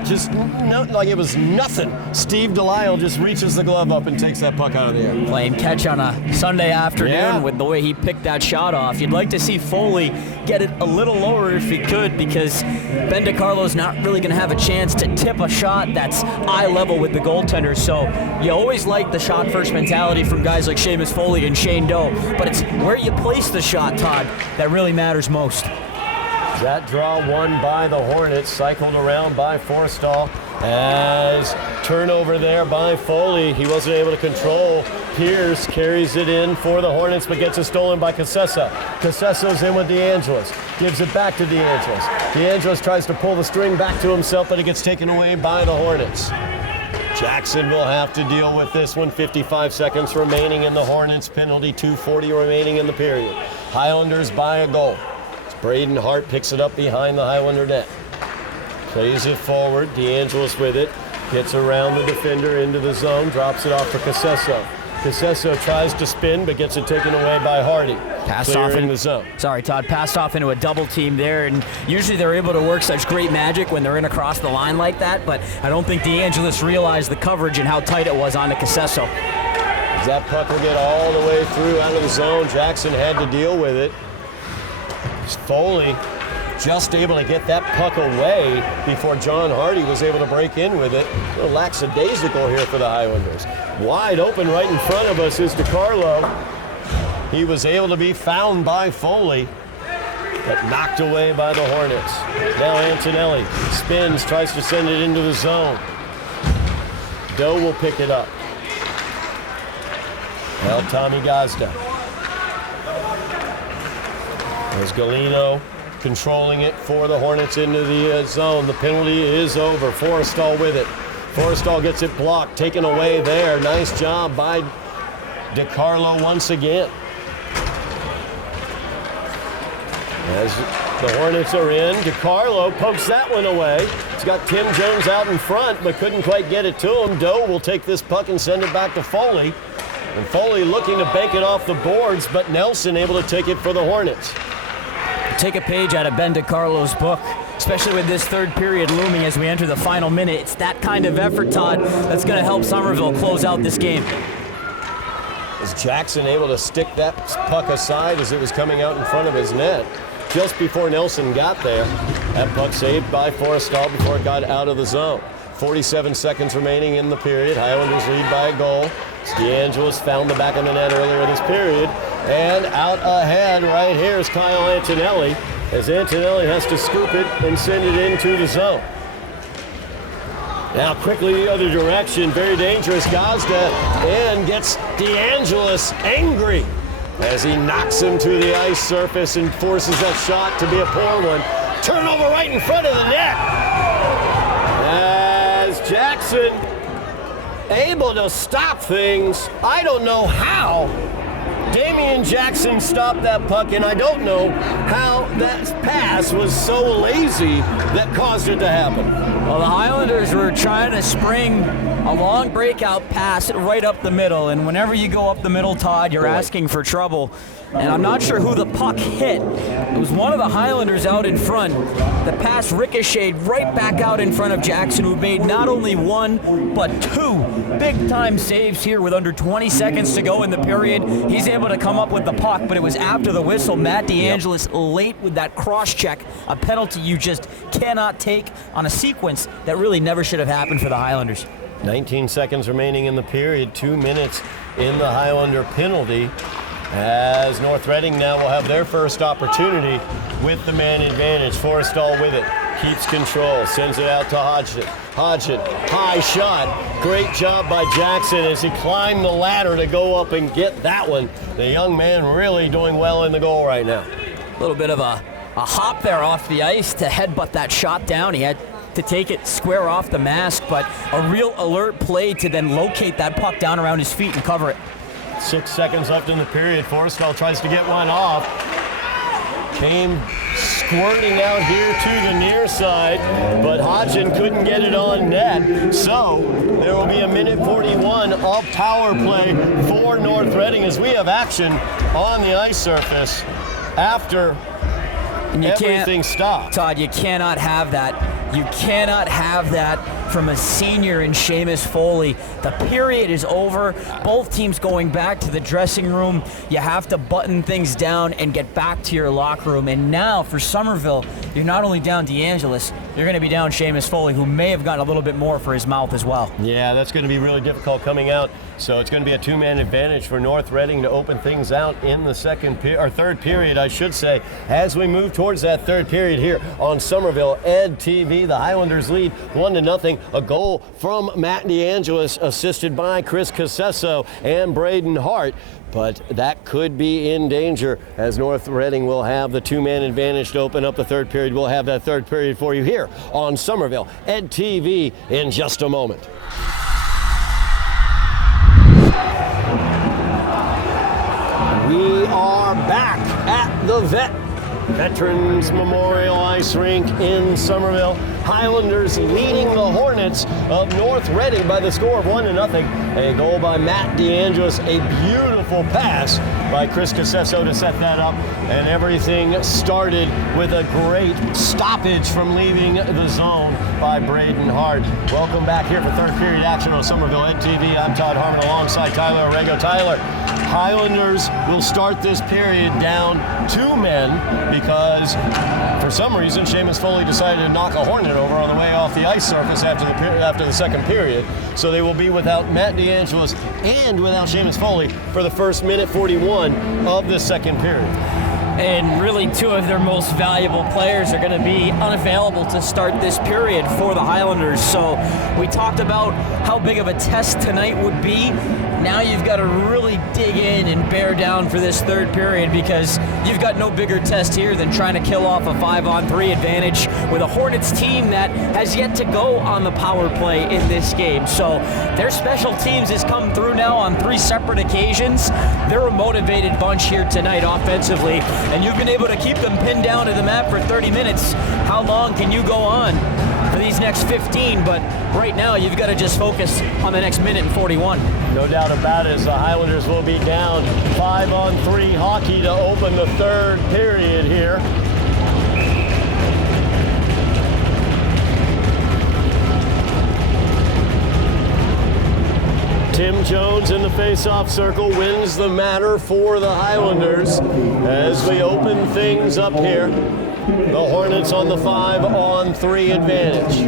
like it was nothing. Steve Delisle just reaches the glove up and takes that puck out of the air. Playing catch on a Sunday afternoon with the way he picked that shot off. You'd like to see Foley get it a little lower if he could, because Ben DiCarlo's not really going to have a chance to tip a shot that's eye level with the goaltender. So you always like the shot first mentality from guys like Seamus Foley and Shane Doe, but it's where you place the shot, Todd, that really matters most. That draw won by the Hornets, cycled around by Forstall. As turnover there by Foley, he wasn't able to control. Pierce carries it in for the Hornets, but gets it stolen by Casessa. Casessa's in with DeAngelis, gives it back to DeAngelis. DeAngelis tries to pull the string back to himself, but it gets taken away by the Hornets. Jackson will have to deal with this one. 55 seconds remaining in the Hornets penalty, 2:40 remaining in the period. Highlanders by a goal. Braden Hart picks it up behind the Highlander net. Plays it forward. DeAngelis with it. Gets around the defender into the zone. Drops it off for Casesso. Casesso tries to spin, but gets it taken away by Hardy. Passed off in the zone. Sorry, Todd. Passed off into a double team there, and usually they're able to work such great magic when they're in across the line like that, but I don't think DeAngelis realized the coverage and how tight it was on the Casesso. As that puck will get all the way through out of the zone, Jackson had to deal with it. Foley just able to get that puck away before John Hardy was able to break in with it. A little lackadaisical here for the Highlanders. Wide open right in front of us is DiCarlo. He was able to be found by Foley, but knocked away by the Hornets. Now Antonelli spins, tries to send it into the zone. Doe will pick it up. Well, Tommy Gazda. There's Galino controlling it for the Hornets into the zone. The penalty is over. Forstall with it. Forstall gets it blocked, taken away there. Nice job by DiCarlo once again. As the Hornets are in, DiCarlo pokes that one away. He's got Tim Jones out in front, but couldn't quite get it to him. Doe will take this puck and send it back to Foley. And Foley looking to bank it off the boards, but Nelson able to take it for the Hornets. Take a page out of Ben DiCarlo's book, especially with this third period looming as we enter the final minute. It's that kind of effort, Todd, that's going to help Somerville close out this game. Is Jackson able to stick that puck aside as it was coming out in front of his net just before Nelson got there? That puck saved by Forstall before it got out of the zone. 47 seconds remaining in the period. Highlanders lead by a goal. DeAngelis found the back of the net earlier this period. And out ahead right here is Kyle Antonelli, as Antonelli has to scoop it and send it into the zone. Now quickly the other direction, very dangerous. Gazda and gets DeAngelis angry as he knocks him to the ice surface and forces that shot to be a poor one. Turnover right in front of the net. As Jackson able to stop things. I don't know how Damian Jackson stopped that puck, and I don't know how that pass was so lazy that caused it to happen. Well, the Highlanders were trying to spring a long breakout pass right up the middle, and whenever you go up the middle, Todd, you're asking for trouble. And I'm not sure who the puck hit. It was one of the Highlanders out in front. The pass ricocheted right back out in front of Jackson, who made not only one, but two big-time saves here with under 20 seconds to go in the period. He's able to come up with the puck, but it was after the whistle. Matt DeAngelis late with that cross-check, a penalty you just cannot take on a sequence that really never should have happened for the Highlanders. 19 seconds remaining in the period, 2 minutes in the Highlander penalty, as North Reading now will have their first opportunity with the man advantage. Forrestal with it, keeps control, sends it out to Hodgson. Hodgson, high shot, great job by Jackson as he climbed the ladder to go up and get that one. The young man really doing well in the goal right now. A little bit of a hop there off the ice to headbutt that shot down. He had to take it square off the mask, but a real alert play to then locate that puck down around his feet and cover it. 6 seconds left in the period. Forrestal tries to get one off. Came squirting out here to the near side, but Hodgson couldn't get it on net. So there will be a minute 41 of power play for North Reading as we have action on the ice surface after everything stopped. Todd, you cannot have that. You cannot have that from a senior in Seamus Foley. The period is over. Both teams going back to the dressing room. You have to button things down and get back to your locker room. And now for Somerville, you're not only down DeAngelis, you're going to be down Seamus Foley, who may have gotten a little bit more for his mouth as well. Yeah, that's going to be really difficult coming out. So it's going to be a two-man advantage for North Reading to open things out in the third period, I should say. As we move towards that third period here on Somerville Ed TV, the Highlanders lead 1-0. A goal from Matt DeAngelis, assisted by Chris Casesso and Braden Hart. But that could be in danger as North Reading will have the two-man advantage to open up the third period. We'll have that third period for you here on Somerville Ed TV in just a moment. We are back at the Veterans Memorial Ice Rink in Somerville. Highlanders leading the Hornets of North Reading by the score of 1-0. A goal by Matt DeAngelis, a beautiful pass by Chris Casesso to set that up, and everything started with a great stoppage from leaving the zone by Braden Hart. Welcome back here for third period action on Somerville Ed TV. I'm Todd Harmon alongside Tyler Orrego. Tyler, Highlanders will start this period down 2 men because for some reason Seamus Foley decided to knock a Hornet over on the way off the ice surface after the second period. So they will be without Matt DeAngelis and without Seamus Foley for the first minute 41 of the second period. And really, two of their most valuable players are going to be unavailable to start this period for the Highlanders. So we talked about how big of a test tonight would be. Now you've got to really dig in and bear down for this third period, because you've got no bigger test here than trying to kill off a 5-on-3 advantage with a Hornets team that has yet to go on the power play in this game. So their special teams has come through now on 3 separate occasions. They're a motivated bunch here tonight offensively, and you've been able to keep them pinned down to the map for 30 minutes. How long can you go on for these next 15? But right now you've got to just focus on the next minute and 41. No doubt about it, as the Highlanders will be down 5-on-3 hockey to open the third period here. Tim Jones in the face-off circle wins the matter for the Highlanders as we open things up here. The Hornets on the 5-on-3 advantage.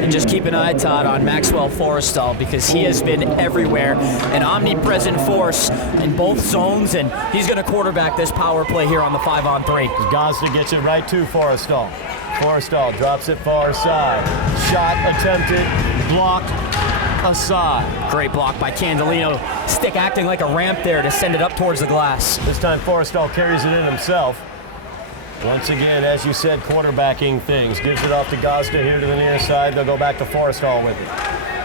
And just keep an eye, Todd, on Maxwell Forrestal, because he has been everywhere, an omnipresent force in both zones, and he's going to quarterback this power play here on the 5-on-3. Gosda gets it right to Forrestal. Forrestal drops it far side. Shot attempted, blocked, aside. Great block by Candelino. Stick acting like a ramp there to send it up towards the glass. This time Forrestal carries it in himself. Once again, as you said, quarterbacking things. Gives it off to Gosda here to the near side. They'll go back to Forrestal with it.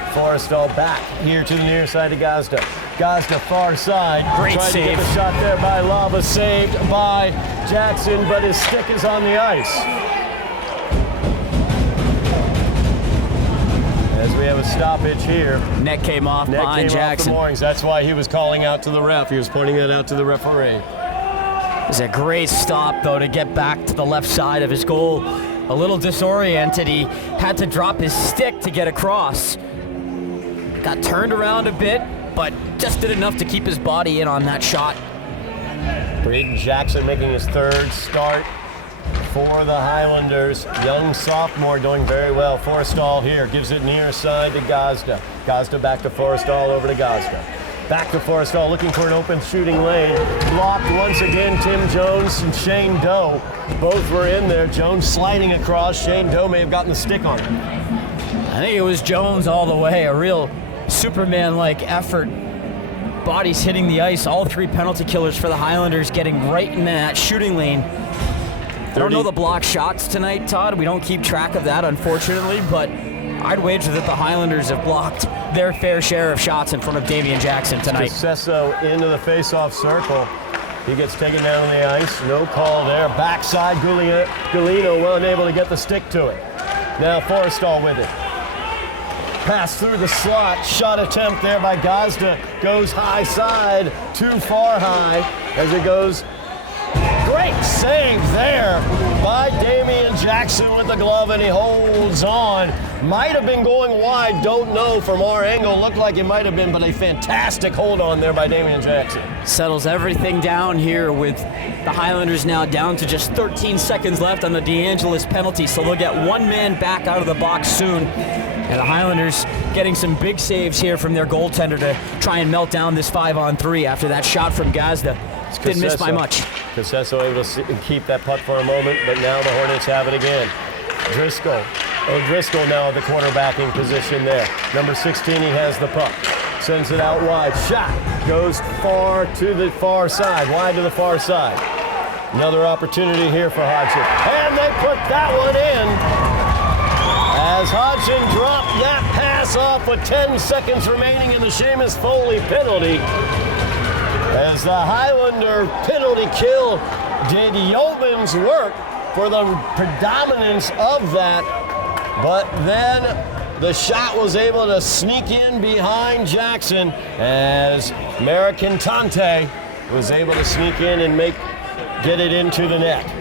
Forrestal back here to the near side of Gazda. Gazda far side. Great Tried save. to get the shot there by Lava. Saved by Jackson, but his stick is on the ice. As we have a stoppage here. Net came off Net behind came Jackson. off the moorings. That's why he was calling out to the ref. He was pointing that out to the referee. It was a great stop, though, to get back to the left side of his goal. A little disoriented. He had to drop his stick to get across. Got turned around a bit, but just did enough to keep his body in on that shot. Braden Jackson making his third start for the Highlanders. Young sophomore doing very well. Forrestal here gives it near side to Gazda. Gazda back to Forrestal, over to Gazda. Back to Forrestal, looking for an open shooting lane. Blocked once again. Tim Jones and Shane Doe both were in there. Jones sliding across. Shane Doe may have gotten the stick on him. I think it was Jones all the way. A real Superman-like effort. Bodies hitting the ice. All three penalty killers for the Highlanders getting right in that shooting lane. I don't know the block shots tonight, Todd. We don't keep track of that, unfortunately, but I'd wager that the Highlanders have blocked their fair share of shots in front of Damian Jackson tonight. Cesso into the face-off circle. He gets taken down on the ice. No call there. Backside, Galino well unable to get the stick to it. Now Forrestal with it. Pass through the slot. Shot attempt there by Gazda. Goes high side. Too far high as it goes. Great save there by Damian Jackson with the glove, and he holds on. Might have been going wide, don't know from our angle. Looked like it might have been, but a fantastic hold on there by Damian Jackson. Settles everything down here with the Highlanders now down to just 13 seconds left on the DeAngelis penalty, so they'll get one man back out of the box soon. And the Highlanders getting some big saves here from their goaltender to try and melt down this 5-on-3 after that shot from Gazda. Didn't miss by much. Casesso able to keep that puck for a moment, but now the Hornets have it again. Driscoll. O'Driscoll now at the quarterbacking position there. Number 16, he has the puck. Sends it out wide. Shot goes far to the far side, wide to the far side. Another opportunity here for Hodgson. And they put that one in. As Hodgson dropped that pass off with 10 seconds remaining in the Seamus Foley penalty. As the Highlander penalty kill did yeoman's work for the predominance of that, but then the shot was able to sneak in behind Jackson as Maricantante was able to sneak in and get it into the net.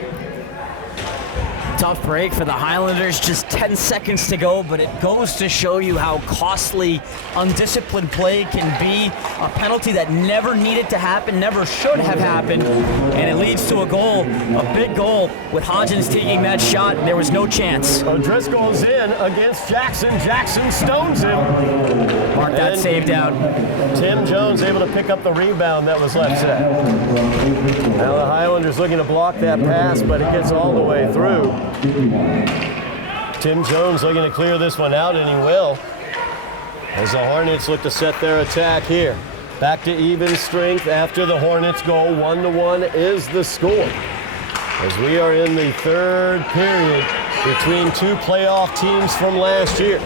Tough break for the Highlanders, just 10 seconds to go, but it goes to show you how costly undisciplined play can be. A penalty that never needed to happen, never should have happened, and it leads to a goal, a big goal, with Hodgins taking that shot. There was no chance. O'Driscoll's in against Jackson. Jackson stones him. Mark that save down. Tim Jones able to pick up the rebound that was left set. Now the Highlanders looking to block that pass, but it gets all the way through. Tim Jones looking to clear this one out, and he will. As the Hornets look to set their attack here. Back to even strength after the Hornets goal. 1-1 is the score. As we are in the third period between two playoff teams from last year.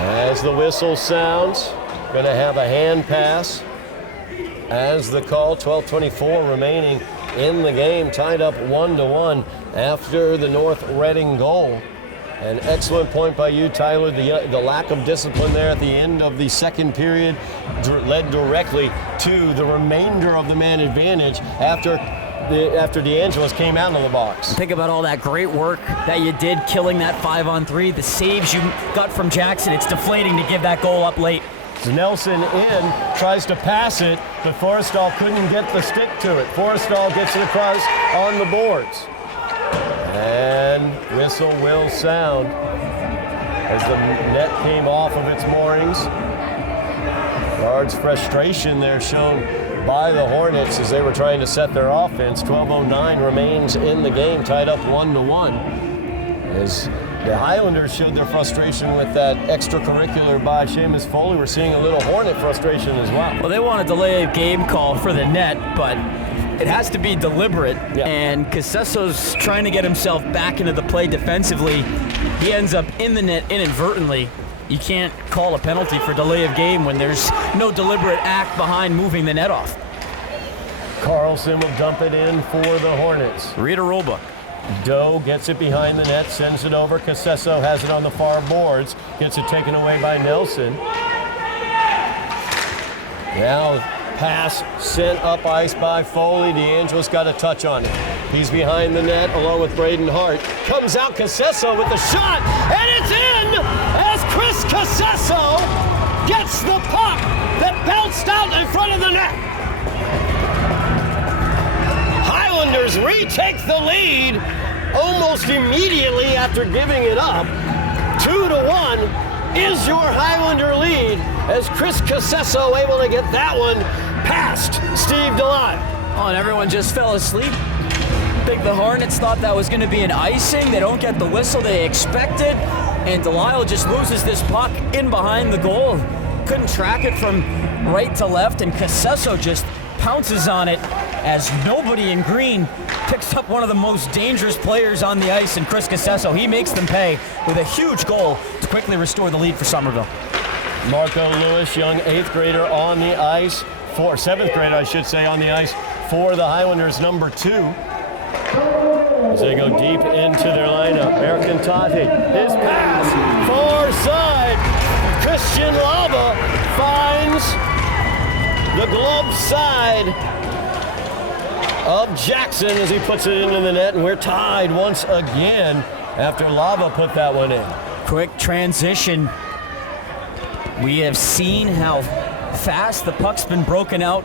As the whistle sounds, going to have a hand pass as the call. 12:24 remaining in the game, tied up 1-1 after the North Reading goal. An excellent point by you, Tyler. The lack of discipline there at the end of the second period led directly to the remainder of the man advantage after DeAngelis came out of the box. Think about all that great work that you did killing that 5-on-3, the saves you got from Jackson. It's deflating to give that goal up late. Nelson in, tries to pass it, but Forrestal couldn't get the stick to it. Forrestal gets it across on the boards. And whistle will sound as the net came off of its moorings. Large frustration there shown by the Hornets as they were trying to set their offense. 12:09 remains in the game, tied up 1-1. As the Highlanders showed their frustration with that extracurricular by Seamus Foley. We're seeing a little Hornet frustration as well. Well, they want to delay a game call for the net, but it has to be deliberate. Yeah. And Casesso's trying to get himself back into the play defensively. He ends up in the net inadvertently. You can't call a penalty for delay of game when there's no deliberate act behind moving the net off. Carlson will dump it in for the Hornets. Read a rule book. Doe gets it behind the net, sends it over. Casesso has it on the far boards, gets it taken away by Nelson. Now pass sent up ice by Foley. DeAngelis got a touch on it. He's behind the net along with Braden Hart. Comes out Casesso with the shot, and it's in as Chris Casesso gets the puck that bounced out in front of the net. Highlanders retake the lead almost immediately after giving it up. 2-1 is your Highlander lead as Chris Casesso able to get that one past Steve Delisle. Oh, and everyone just fell asleep. I think the Hornets thought that was going to be an icing. They don't get the whistle they expected, and Delisle just loses this puck in behind the goal. Couldn't track it from right to left, and Casesso just pounces on it as nobody in green picks up one of the most dangerous players on the ice in Chris Casesso. He makes them pay with a huge goal to quickly restore the lead for Somerville. Marco Lewis, young 8th grader on the ice, 7th grader I should say, on the ice for the Highlanders, number 2. As they go deep into their lineup, Mercantati, his pass, far side. Christian Lava finds the glove side of Jackson as he puts it into the net, and we're tied once again after Lava put that one in. Quick transition. We have seen how fast the puck's been broken out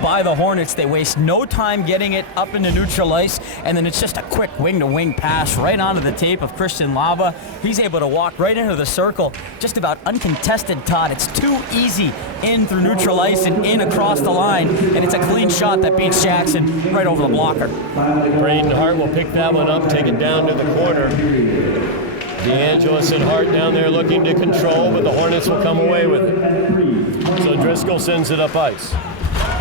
by the Hornets. They waste no time getting it up into neutral ice, and then it's just a quick wing-to-wing pass right onto the tape of Christian Lava. He's able to walk right into the circle, just about uncontested, Todd. It's too easy in through neutral ice and in across the line, and it's a clean shot that beats Jackson right over the blocker. Braden Hart will pick that one up, take it down to the corner. DeAngelis and Hart down there looking to control, but the Hornets will come away with it. So Driscoll sends it up ice.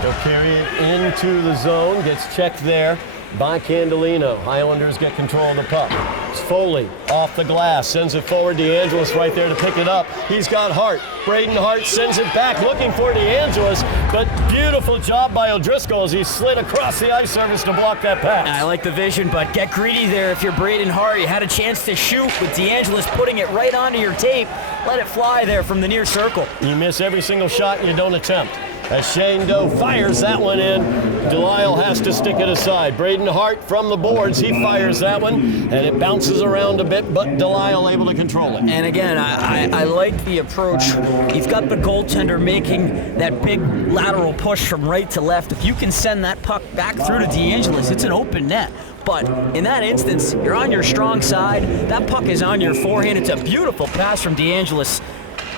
He'll carry it into the zone, gets checked there by Candelino. Highlanders get control of the puck. It's Foley off the glass, sends it forward. DeAngelis right there to pick it up. He's got Hart. Braden Hart sends it back looking for DeAngelis, but beautiful job by O'Driscoll as he slid across the ice surface to block that pass. I like the vision, but get greedy there if you're Braden Hart. You had a chance to shoot with DeAngelis putting it right onto your tape. Let it fly there from the near circle. You miss every single shot you don't attempt. As Shane Doe fires that one in, Delisle has to stick it aside. Braden Hart from the boards, he fires that one, and it bounces around a bit, but Delisle able to control it. And again, I like the approach. You've got the goaltender making that big lateral push from right to left. If you can send that puck back through to DeAngelis, it's an open net. But in that instance, you're on your strong side. That puck is on your forehand. It's a beautiful pass from DeAngelis.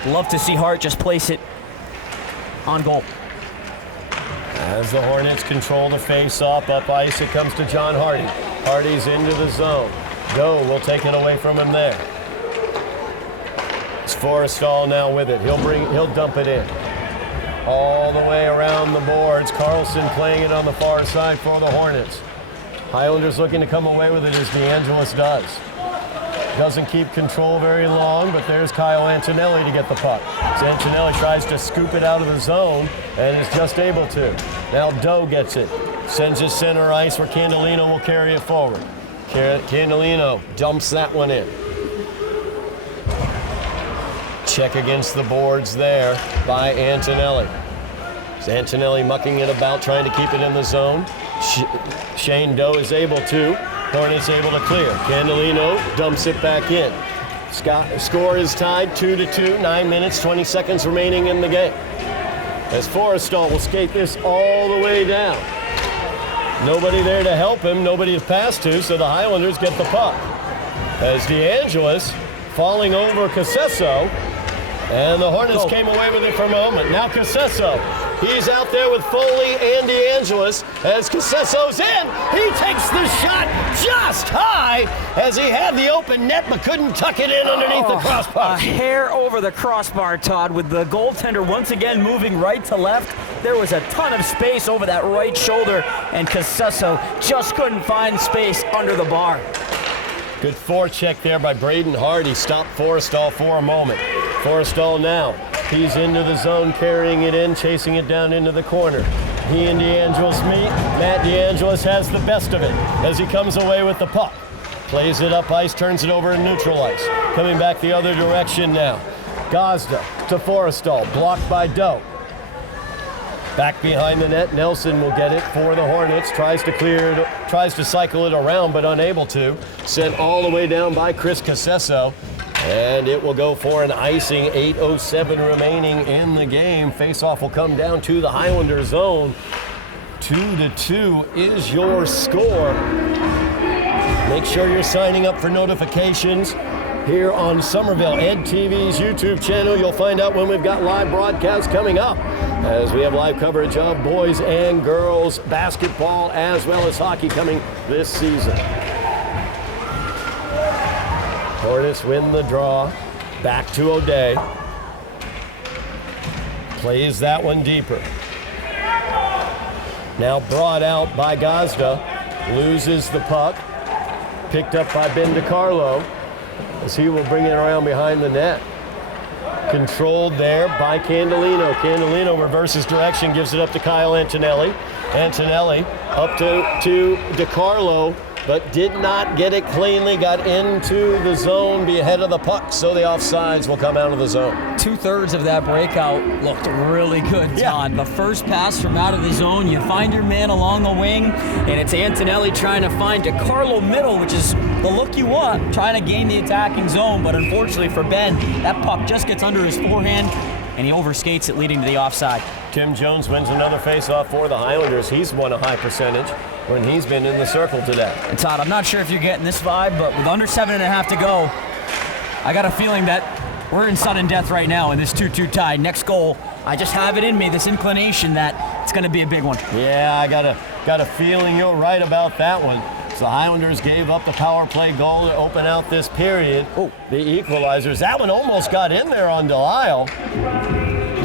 Love to see Hart just place it on goal. As the Hornets control the face-off, up ice, it comes to John Hardy. Hardy's into the zone. Doe will take it away from him there. It's Forrestal now with it. He'll dump it in. All the way around the boards. Carlson playing it on the far side for the Hornets. Highlanders looking to come away with it as DeAngelis does. Doesn't keep control very long, but there's Kyle Antonelli to get the puck. So Antonelli tries to scoop it out of the zone and is just able to. Now Doe gets it. Sends it center ice where Candelino will carry it forward. Candelino dumps that one in. Check against the boards there by Antonelli. Antonelli mucking it about, trying to keep it in the zone. Shane Doe is able to. Hornets able to clear. Candelino dumps it back in. Score is tied 2-2, 9 minutes, 20 seconds remaining in the game. As Forrestal will skate this all the way down. Nobody there to help him, nobody to pass to, so the Highlanders get the puck. As DeAngelis falling over Casesso, and the Hornets came away with it for a moment. Now Casesso. He's out there with Foley and DeAngelis as Casesso's in. He takes the shot just high as he had the open net but couldn't tuck it in underneath the crossbar. A hair over the crossbar, Todd, with the goaltender once again moving right to left. There was a ton of space over that right shoulder, and Casesso just couldn't find space under the bar. Good forecheck there by Braden Hart. He stopped Forrestal for a moment. Forrestal now. He's into the zone, carrying it in, chasing it down into the corner. He and DeAngelis meet. Matt DeAngelis has the best of it as he comes away with the puck. Plays it up ice, turns it over in neutral ice. Coming back the other direction now. Gazda to Forrestal, blocked by Doe. Back behind the net, Nelson will get it for the Hornets. Tries to cycle it around, but unable to. Sent all the way down by Chris Casesso. And it will go for an icing. 8:07 remaining in the game. Faceoff will come down to the Highlander zone. 2-2 is your score. Make sure you're signing up for notifications here on Somerville Ed TV's YouTube channel. You'll find out when we've got live broadcasts coming up, as we have live coverage of boys and girls basketball as well as hockey coming this season. Hornets win the draw. Back to O'Day. Plays that one deeper. Now brought out by Gazda. Loses the puck. Picked up by Ben DiCarlo as he will bring it around behind the net. Controlled there by Candolino. Candolino reverses direction, gives it up to Kyle Antonelli. Antonelli up to DiCarlo, but did not get it cleanly. Got into the zone, be ahead of the puck, so the offsides will come out of the zone. 2/3 of that breakout looked really good, Todd. The first pass from out of the zone, you find your man along the wing, and it's Antonelli trying to find DiCarlo middle, which is the look you want, trying to gain the attacking zone, but unfortunately for Ben, that puck just gets under his forehand, and he overskates it, leading to the offside. Tim Jones wins another faceoff for the Highlanders. He's won a high percentage when he's been in the circle today. And Todd, I'm not sure if you're getting this vibe, but with under 7.5 to go, I got a feeling that we're in sudden death right now in this 2-2 tie. Next goal, I just have it in me, this inclination that it's going to be a big one. Yeah, I got a feeling you're right about that one. So the Highlanders gave up the power play goal to open out this period. The equalizers. That one almost got in there on Delisle.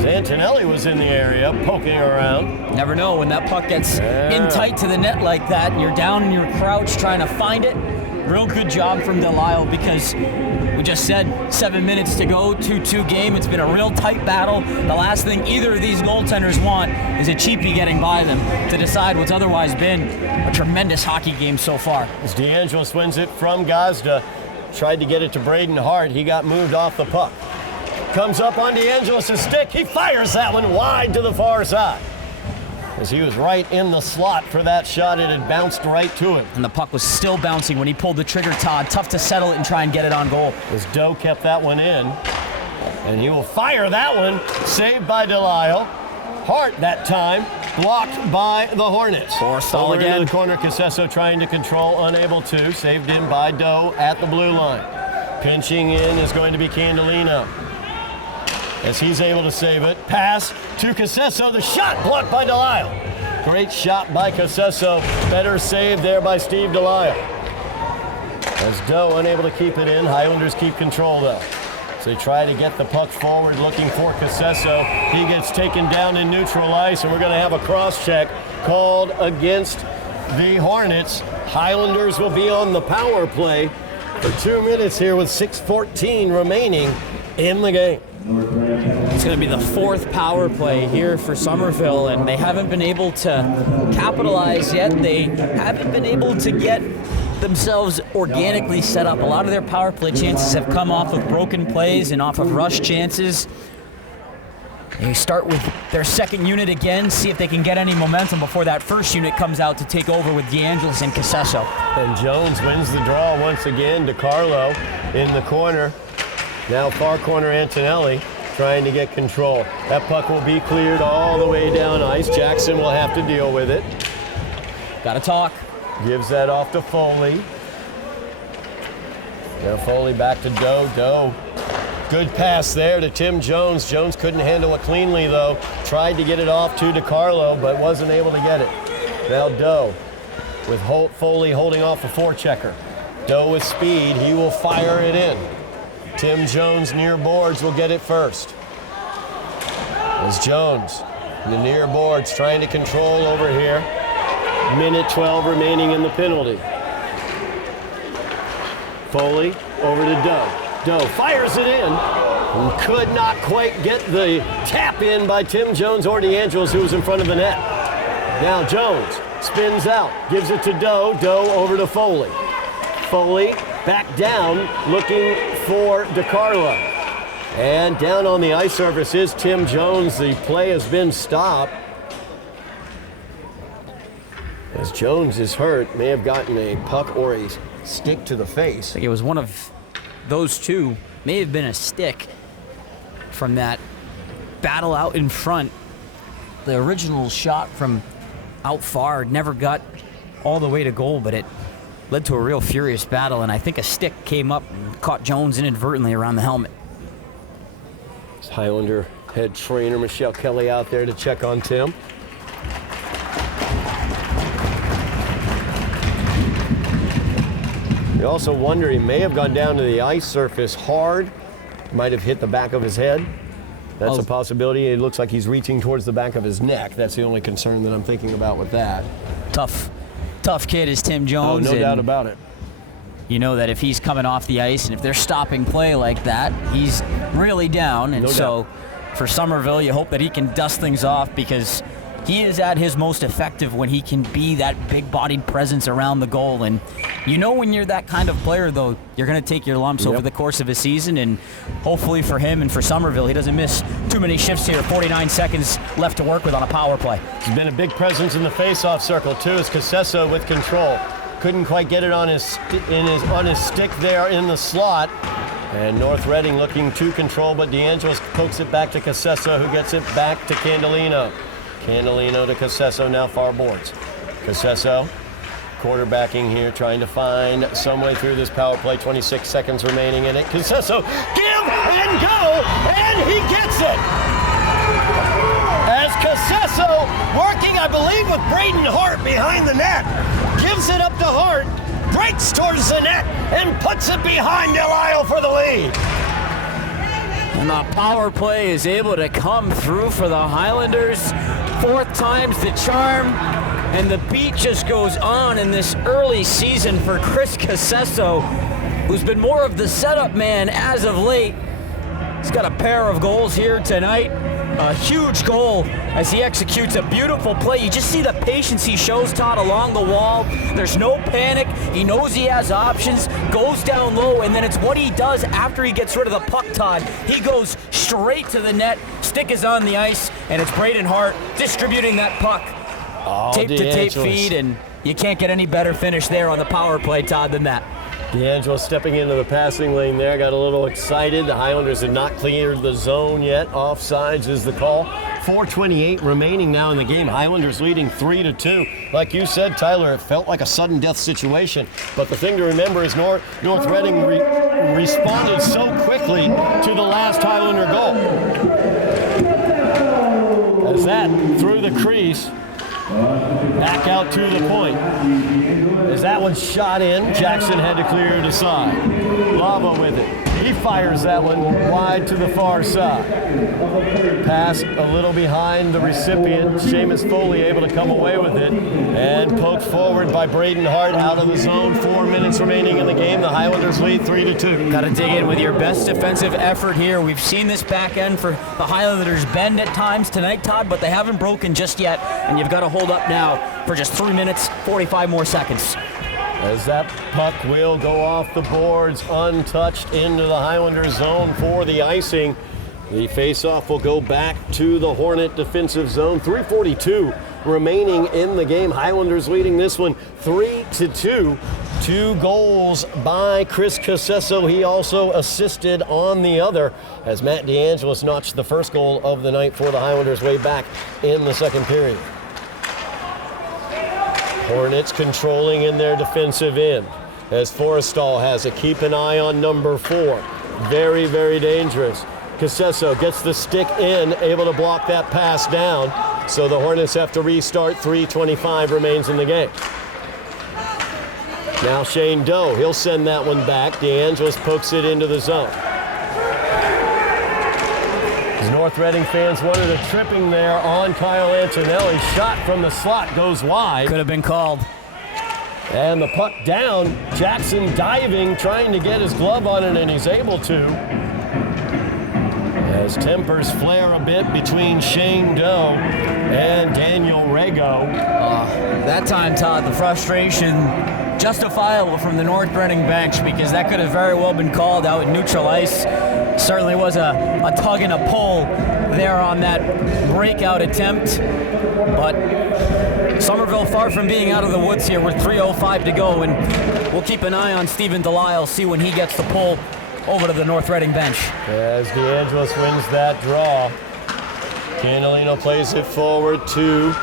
Antonelli was in the area, poking around. Never know when that puck gets in tight to the net like that, and you're down in your crouch trying to find it. Real good job from Delisle, because we just said 7 minutes to go, 2-2 game. It's been a real tight battle. The last thing either of these goaltenders want is a cheapie getting by them to decide what's otherwise been a tremendous hockey game so far. As DeAngelis wins it from Gazda, tried to get it to Braden Hart. He got moved off the puck. Comes up on DeAngelis' stick. He fires that one wide to the far side. As he was right in the slot for that shot, it had bounced right to him. And the puck was still bouncing when he pulled the trigger, Todd. Tough to settle it and try and get it on goal. As Doe kept that one in. And he will fire that one. Saved by Delisle. Hart that time. Blocked by the Hornets. Forrestal again. Into the corner, Casesso trying to control, unable to. Saved in by Doe at the blue line. Pinching in is going to be Candolino, as he's able to save it. Pass to Casesso. The shot blocked by Delisle. Great shot by Casesso. Better save there by Steve Delisle. As Doe unable to keep it in, Highlanders keep control though. So they try to get the puck forward, looking for Casesso. He gets taken down in neutral ice, and we're going to have a cross check called against the Hornets. Highlanders will be on the power play for 2 minutes here with 6:14 remaining in the game. It's going to be the fourth power play here for Somerville, and they haven't been able to capitalize yet. They haven't been able to get themselves organically set up. A lot of their power play chances have come off of broken plays and off of rush chances. They start with their second unit again, see if they can get any momentum before that first unit comes out to take over with DeAngelis and Casesso. And Jones wins the draw once again. DiCarlo in the corner. Now far corner Antonelli trying to get control. That puck will be cleared all the way down ice. Jackson will have to deal with it. Gotta talk. Gives that off to Foley. Now Foley back to Doe. Doe. Good pass there to Tim Jones. Jones couldn't handle it cleanly though. Tried to get it off to DiCarlo, but wasn't able to get it. Now Doe with Foley holding off a forechecker. Doe with speed. He will fire it in. Tim Jones near boards will get it first. As Jones in the near boards trying to control over here. Minute 12 remaining in the penalty. Foley over to Doe. Doe fires it in. Could not quite get the tap in by Tim Jones or DeAngelis, who was in front of the net. Now Jones spins out, gives it to Doe. Doe over to Foley. Foley back down, looking for DiCarlo. And down on the ice surface is Tim Jones. The play has been stopped. As Jones is hurt, may have gotten a puck or a stick to the face. I think it was one of those two. May have been a stick from that battle out in front. The original shot from out far never got all the way to goal, but it led to a real furious battle, and I think a stick came up and caught Jones inadvertently around the helmet. Highlander head trainer Michelle Kelly out there to check on Tim. You also wonder, he may have gone down to the ice surface hard, might have hit the back of his head. That's a possibility. It looks like he's reaching towards the back of his neck. That's the only concern that I'm thinking about with that. Tough kid is Tim Jones. Oh, no doubt about it. You know that if he's coming off the ice and if they're stopping play like that, he's really down. And for Somerville, you hope that he can dust things off, because he is at his most effective when he can be that big-bodied presence around the goal. And you know when you're that kind of player, though, you're going to take your lumps over the course of a season. And hopefully for him and for Somerville, he doesn't miss too many shifts here. 49 seconds left to work with on a power play. He's been a big presence in the face-off circle, too, as Casesso with control. Couldn't quite get it on his stick there in the slot. And North Reading looking to control, but DeAngelis pokes it back to Casesso, who gets it back to Candelino. Candelino to Casesso, now far boards. Casesso quarterbacking here, trying to find some way through this power play. 26 seconds remaining in it. Casesso, give and go, and he gets it! As Casesso, working, I believe, with Braden Hart behind the net, gives it up to Hart, breaks towards the net, and puts it behind Delisle for the lead. And the power play is able to come through for the Highlanders. Fourth time's the charm, and the beat just goes on in this early season for Chris Casesso, who's been more of the setup man as of late. He's got a pair of goals here tonight. A huge goal as he executes a beautiful play. You just see the patience he shows, Todd, along the wall. There's no panic. He knows he has options, goes down low, and then it's what he does after he gets rid of the puck, Todd. He goes straight to the net. Stick is on the ice, and it's Braden Hart distributing that puck. Tape-to-tape feed, and you can't get any better finish there on the power play, Todd, than that. DeAngelis stepping into the passing lane there, got a little excited. The Highlanders had not cleared the zone yet. Offsides is the call. 4:28 remaining now in the game. Highlanders leading 3-2. Like you said, Tyler, it felt like a sudden death situation. But the thing to remember is North Reading responded so quickly to the last Highlander goal. As that through the crease, back out to the point. As that one shot in, Jackson had to clear it aside. Lava with it. He fires that one wide to the far side. Pass a little behind the recipient. Seamus Foley able to come away with it. And poked forward by Braden Hart out of the zone. 4 minutes remaining in the game. The Highlanders lead 3-2. Got to dig in with your best defensive effort here. We've seen this back end for the Highlanders bend at times tonight, Todd, but they haven't broken just yet. And you've got to hold up now for just 3 minutes, 45 more seconds. As that puck will go off the boards untouched into the Highlander zone for the icing. The faceoff will go back to the Hornet defensive zone. 3:42 remaining in the game. Highlanders leading this one 3-2. 2 goals by Chris Casesso. He also assisted on the other as Matt DeAngelis notched the first goal of the night for the Highlanders way back in the second period. Hornets controlling in their defensive end as Forrestal has it. Keep an eye on number 4. Very, very dangerous. Casesso gets the stick in, able to block that pass down. So the Hornets have to restart. 3:25 remains in the game. Now Shane Doe, he'll send that one back. DeAngelis pokes it into the zone. As North Reading fans wanted a tripping there on Kyle Antonelli. Shot from the slot goes wide. Could have been called. And the puck down. Jackson diving, trying to get his glove on it, and he's able to. As tempers flare a bit between Shane Doe and Daniel Rego. That time, Todd, the frustration justifiable from the North Reading bench, because that could have very well been called out in neutral ice. Certainly was a tug and a pull there on that breakout attempt. But Somerville far from being out of the woods here with 3:05 to go, and we'll keep an eye on Stephen Delisle, see when he gets the pull over to the North Reading bench. As DeAngelis wins that draw, Cannellino plays it forward to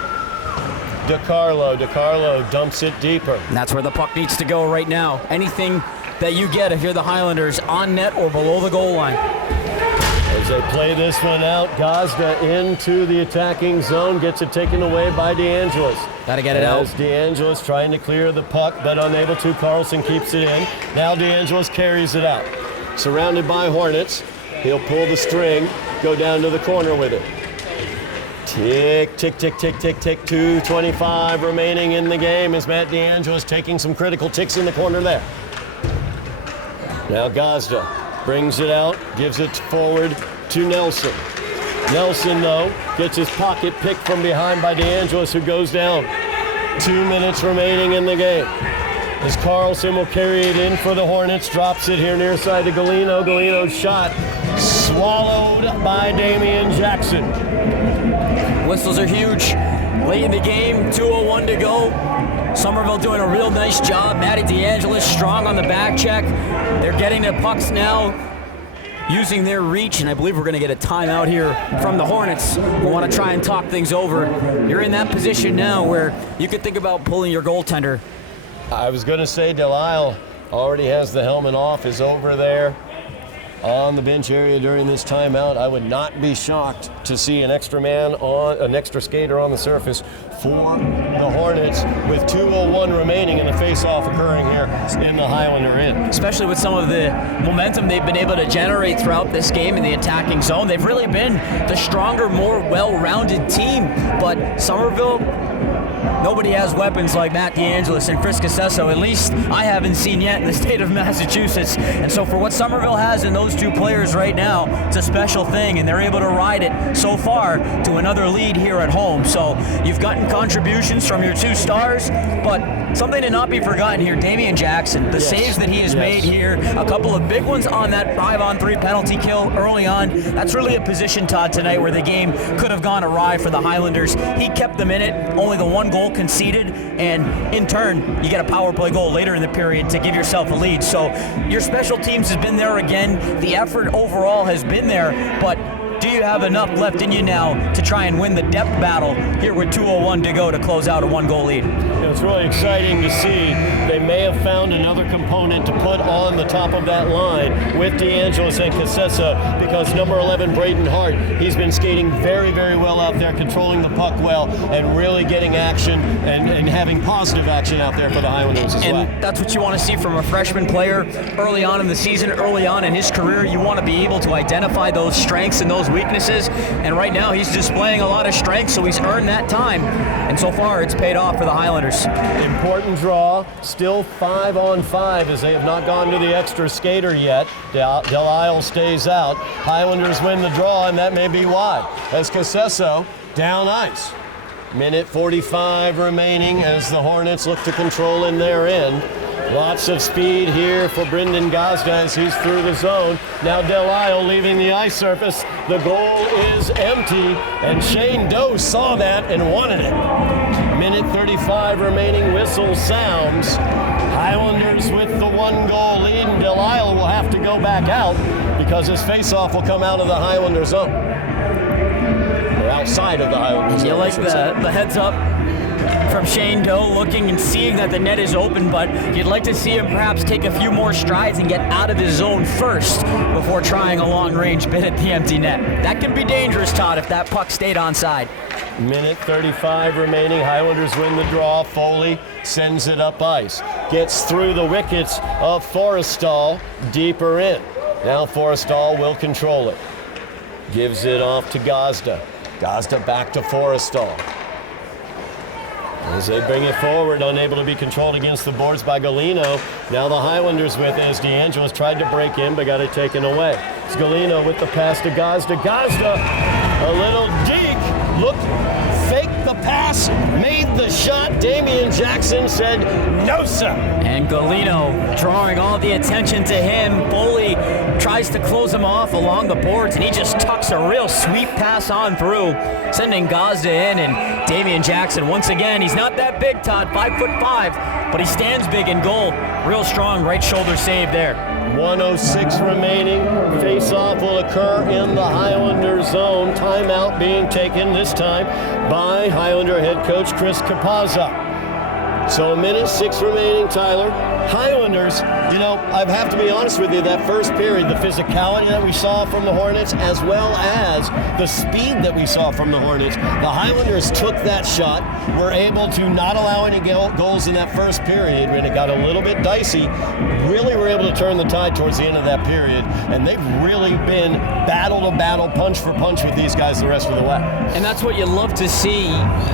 DiCarlo. DiCarlo dumps it deeper. And that's where the puck needs to go right now. Anything that you get if you're the Highlanders, on net or below the goal line. As they play this one out, Gazda into the attacking zone, gets it taken away by DeAngelis. Got to get it out. As DeAngelis trying to clear the puck, but unable to. Carlson keeps it in. Now DeAngelis carries it out. Surrounded by Hornets. He'll pull the string, go down to the corner with it. Tick, tick, tick, tick, tick, tick. 2:25 remaining in the game as Matt DeAngelis taking some critical ticks in the corner there. Now Gazda brings it out, gives it forward to Nelson. Nelson, though, gets his pocket picked from behind by DeAngelis, who goes down. 2 minutes remaining in the game. As Carlson will carry it in for the Hornets, drops it here near side to Galino. Galino's shot swallowed by Damian Jackson. Whistles are huge. Late in the game, 2:01 to go. Somerville doing a real nice job. Matty DeAngelis strong on the back check. They're getting the pucks now, using their reach, and I believe we're going to get a timeout here from the Hornets. We want to try and talk things over. You're in that position now where you could think about pulling your goaltender. I was going to say Delisle already has the helmet off, is over there on the bench area during this timeout. I would not be shocked to see an extra skater on the surface for the Hornets with 2:01 remaining and the face-off occurring here in the Highlander end. Especially with some of the momentum they've been able to generate throughout this game in the attacking zone. They've really been the stronger, more well-rounded team. But Somerville, nobody has weapons like Matt DeAngelis and Chris Casesso, at least I haven't seen yet in the state of Massachusetts. And so for what Somerville has in those two players right now, it's a special thing, and they're able to ride it so far to another lead here at home. So you've gotten contributions from your two stars, but something to not be forgotten here, Damian Jackson, the saves that he has made here, a couple of big ones on that 5-on-3 penalty kill early on. That's really a position, Todd, tonight where the game could have gone awry for the Highlanders. He kept them in it, only the one goal conceded, and in turn, you get a power play goal later in the period to give yourself a lead. So your special teams has been there again. The effort overall has been there, but do you have enough left in you now to try and win the depth battle here with 2:01 to go to close out a one-goal lead? It's really exciting to see. They may have found another component to put on the top of that line with DeAngelis and Casesso, because number 11, Braden Hart, he's been skating very, very well out there, controlling the puck well, and really getting action and having positive action out there for the Highlanders as well. And that's what you want to see from a freshman player early on in the season, early on in his career. You want to be able to identify those strengths and those weaknesses, and right now he's displaying a lot of strength, so he's earned that time, and so far it's paid off for the Highlanders. Important draw, still 5-on-5 as they have not gone to the extra skater yet. Delisle stays out. Highlanders win the draw, and that may be why, as Casesso down ice. Minute 45 remaining as the Hornets look to control in their end. Lots of speed here for Brendan Gazda as he's through the zone. Now Delisle leaving the ice surface. The goal is empty, and Shane Doe saw that and wanted it. Minute 35 remaining, whistle sounds. Highlanders with the one-goal lead, and Delisle will have to go back out because his face-off will come out of the Highlander zone. Or outside of the Highlander zone. You like the heads up from Shane Doe, looking and seeing that the net is open, but you'd like to see him perhaps take a few more strides and get out of his zone first before trying a long-range bid at the empty net. That can be dangerous, Todd, if that puck stayed onside. Minute 35 remaining. Highlanders win the draw. Foley sends it up ice. Gets through the wickets of Forrestal, deeper in. Now Forrestal will control it. Gives it off to Gazda. Gazda back to Forrestal. As they bring it forward, unable to be controlled against the boards by Galino. Now the Highlanders with it as DeAngelis tried to break in but got it taken away. It's Galino with the pass to Gazda. Gazda, a little deke, looked, faked the pass, made the shot. Damian Jackson said, no, sir. And Galino drawing all the attention to him. Foley tries to close him off along the boards, and he just tucks a real sweep pass on through, sending Gazda in. And Damian Jackson, once again, he's not that big, Todd, 5'5", but he stands big in goal. Real strong right shoulder save there. 1:06 remaining. Face-off will occur in the Highlander zone. Timeout being taken this time by Highlander head coach Chris Capazza. So 1:06 remaining, Tyler. Highlanders, I have to be honest with you, that first period, the physicality that we saw from the Hornets as well as the speed that we saw from the Hornets, the Highlanders took that shot, were able to not allow any goals in that first period when it got a little bit dicey, really were able to turn the tide towards the end of that period, and they've really been battle to battle, punch for punch with these guys the rest of the way. And that's what you love to see.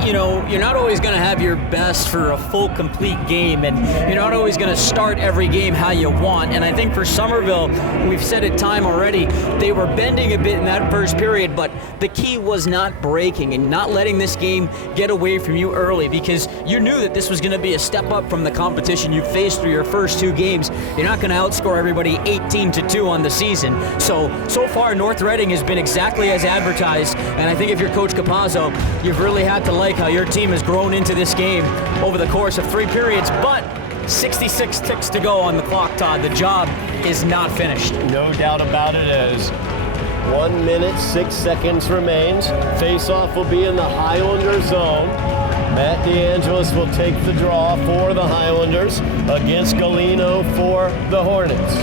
You're not always going to have your best for a full, complete game, and you're not always going to start every game how you want. And I think for Somerville, we've said it time already, they were bending a bit in that first period, but the key was not breaking and not letting this game get away from you early, because you knew that this was going to be a step up from the competition you faced through your first two games. You're not going to outscore everybody 18-2 on the season. So far, North Reading has been exactly as advertised, and I think if you're Coach Capazzo, you've really had to like how your team has grown into this game over the course of 3 periods, but 66 ticks to go on the clock, Todd. The job is not finished. No doubt about it is. 1 minute, 6 seconds remains. Face-off will be in the Highlander zone. Matt DeAngelis will take the draw for the Highlanders against Galino for the Hornets.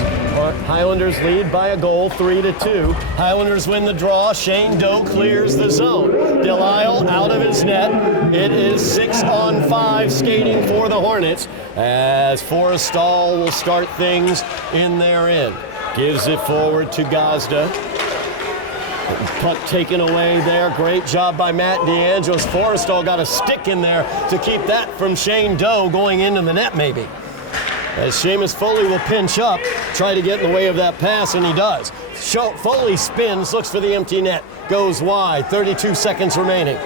Highlanders lead by a goal, 3-2. Highlanders win the draw. Shane Doe clears the zone. Delisle out of his net. It is 6-on-5 skating for the Hornets as Forrestal will start things in their end. Gives it forward to Gazda. Puck taken away there. Great job by Matt DeAngelis. Forrestal got a stick in there to keep that from Shane Doe going into the net maybe. As Seamus Foley will pinch up, try to get in the way of that pass, and he does. Foley spins, looks for the empty net, goes wide, 32 seconds remaining.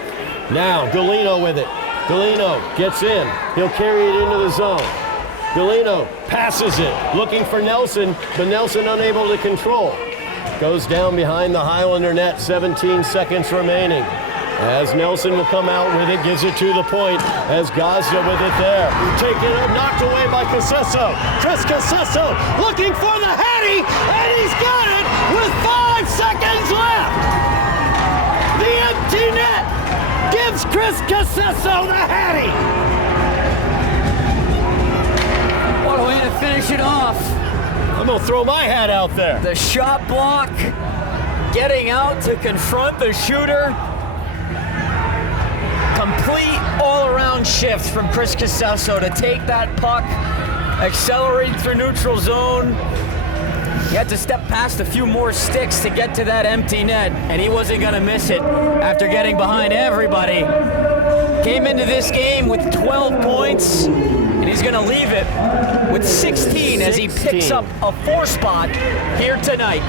Now Galino with it. Galino gets in. He'll carry it into the zone. Galino passes it, looking for Nelson, but Nelson unable to control. Goes down behind the Highlander net, 17 seconds remaining. As Nelson will come out with it, gives it to the point, as Gazda with it there. Taken up, knocked away by Casesso. Chris Casesso looking for the Hattie, and he's got it with 5 seconds left. The empty net gives Chris Casesso the Hattie. What a way to finish it off. I'm going to throw my hat out there. The shot block, getting out to confront the shooter. Complete all-around shift from Chris Casesso to take that puck, accelerate through neutral zone. He had to step past a few more sticks to get to that empty net, and he wasn't going to miss it after getting behind everybody. Came into this game with 12 points, and he's going to leave it with 16 as he picks up a 4 spot here tonight.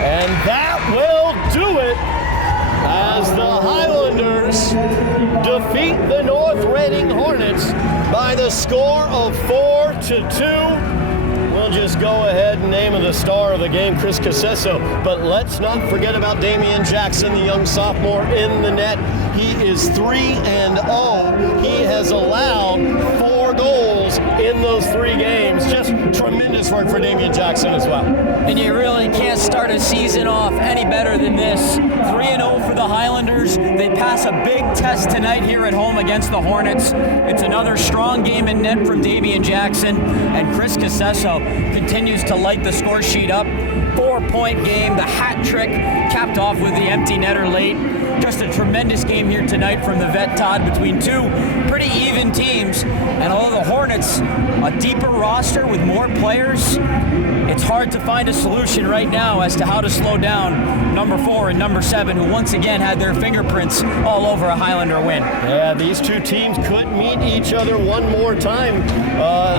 And that will do it as the Highlanders defeat the North Reading Hornets by the score of 4-2. We'll just go ahead and name the star of the game, Chris Casesso. But let's not forget about Damian Jackson, the young sophomore in the net. He is 3-0. He has allowed 4 goals in those 3 games. Just tremendous work for Damian Jackson as well. And you really can't start a season off any better than this. 3-0 for the Highlanders. They pass a big test tonight here at home against the Hornets. It's another strong game in net from Damian Jackson, and Chris Casesso continues to light the score sheet up. 4-point game, the hat trick capped off with the empty netter late. Just a tremendous game here tonight from the vet, Todd, between 2 pretty even teams. And although the Hornets a deeper roster with more players, it's hard to find a solution right now as to how to slow down number 4 and number 7, who once again had their fingerprints all over a Highlander win. Yeah, these two teams could meet each other one more time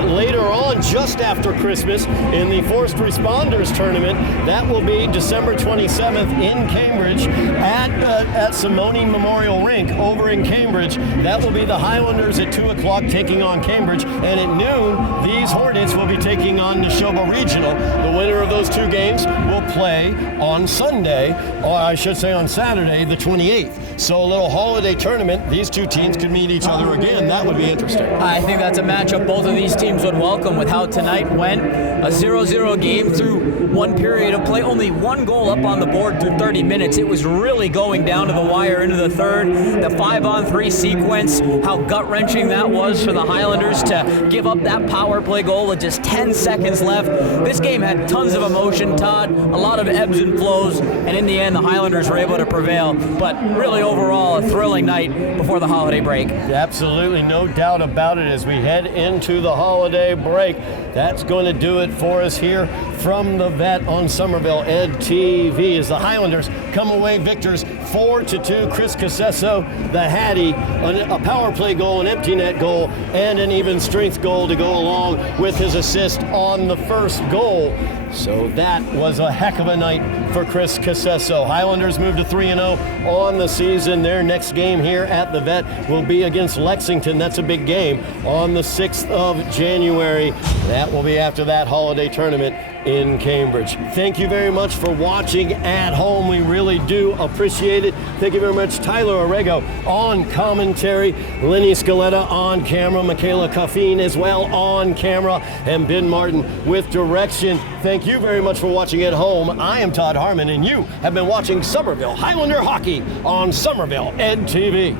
later on, just after Christmas, in the Forced Responders Tournament. That will be December 27th in Cambridge at Simone Memorial Rink over in Cambridge. That will be the Highlanders at 2 o'clock taking on Cambridge, and at noon, these Hornets will be taking on Neshoba Regional. The winner of those two games will play on Sunday, or I should say on Saturday, the 28th. So a little holiday tournament, these two teams could meet each other again. That would be interesting. I think that's a matchup both of these teams would welcome with how tonight went. A 0-0 game through one period of play, only one goal up on the board through 30 minutes. It was really going down to the wire into the third. The 5-on-3 sequence, how gut-wrenching that was for the Highlanders to give up that power play goal with just 10 seconds left. This game had tons of emotion, Todd, a lot of ebbs and flows, and in the end, the Highlanders were able to prevail. But really, overall, a thrilling night before the holiday break. Absolutely, no doubt about it. As we head into the holiday break, that's going to do it for us here from the Vet on Somerville Ed TV as the Highlanders come away victors 4-2. Chris Casesso, the Hattie, a power play goal, an empty net goal, and an even strength goal to go along with his assist on the first goal. So that was a heck of a night for Chris Casesso. Highlanders move to 3-0 on the season. Their next game here at the Vet will be against Lexington. That's a big game on the 6th of January. That will be after that holiday tournament in Cambridge. Thank you very much for watching at home. We really do appreciate it. Thank you very much, Tyler Orrego on commentary, Lenny Scaletta on camera, Michaela Coffeen as well on camera, and Ben Martin with direction. Thank you very much for watching at home. I am Todd Harmon, and you have been watching Somerville Highlander Hockey on Somerville Ed TV.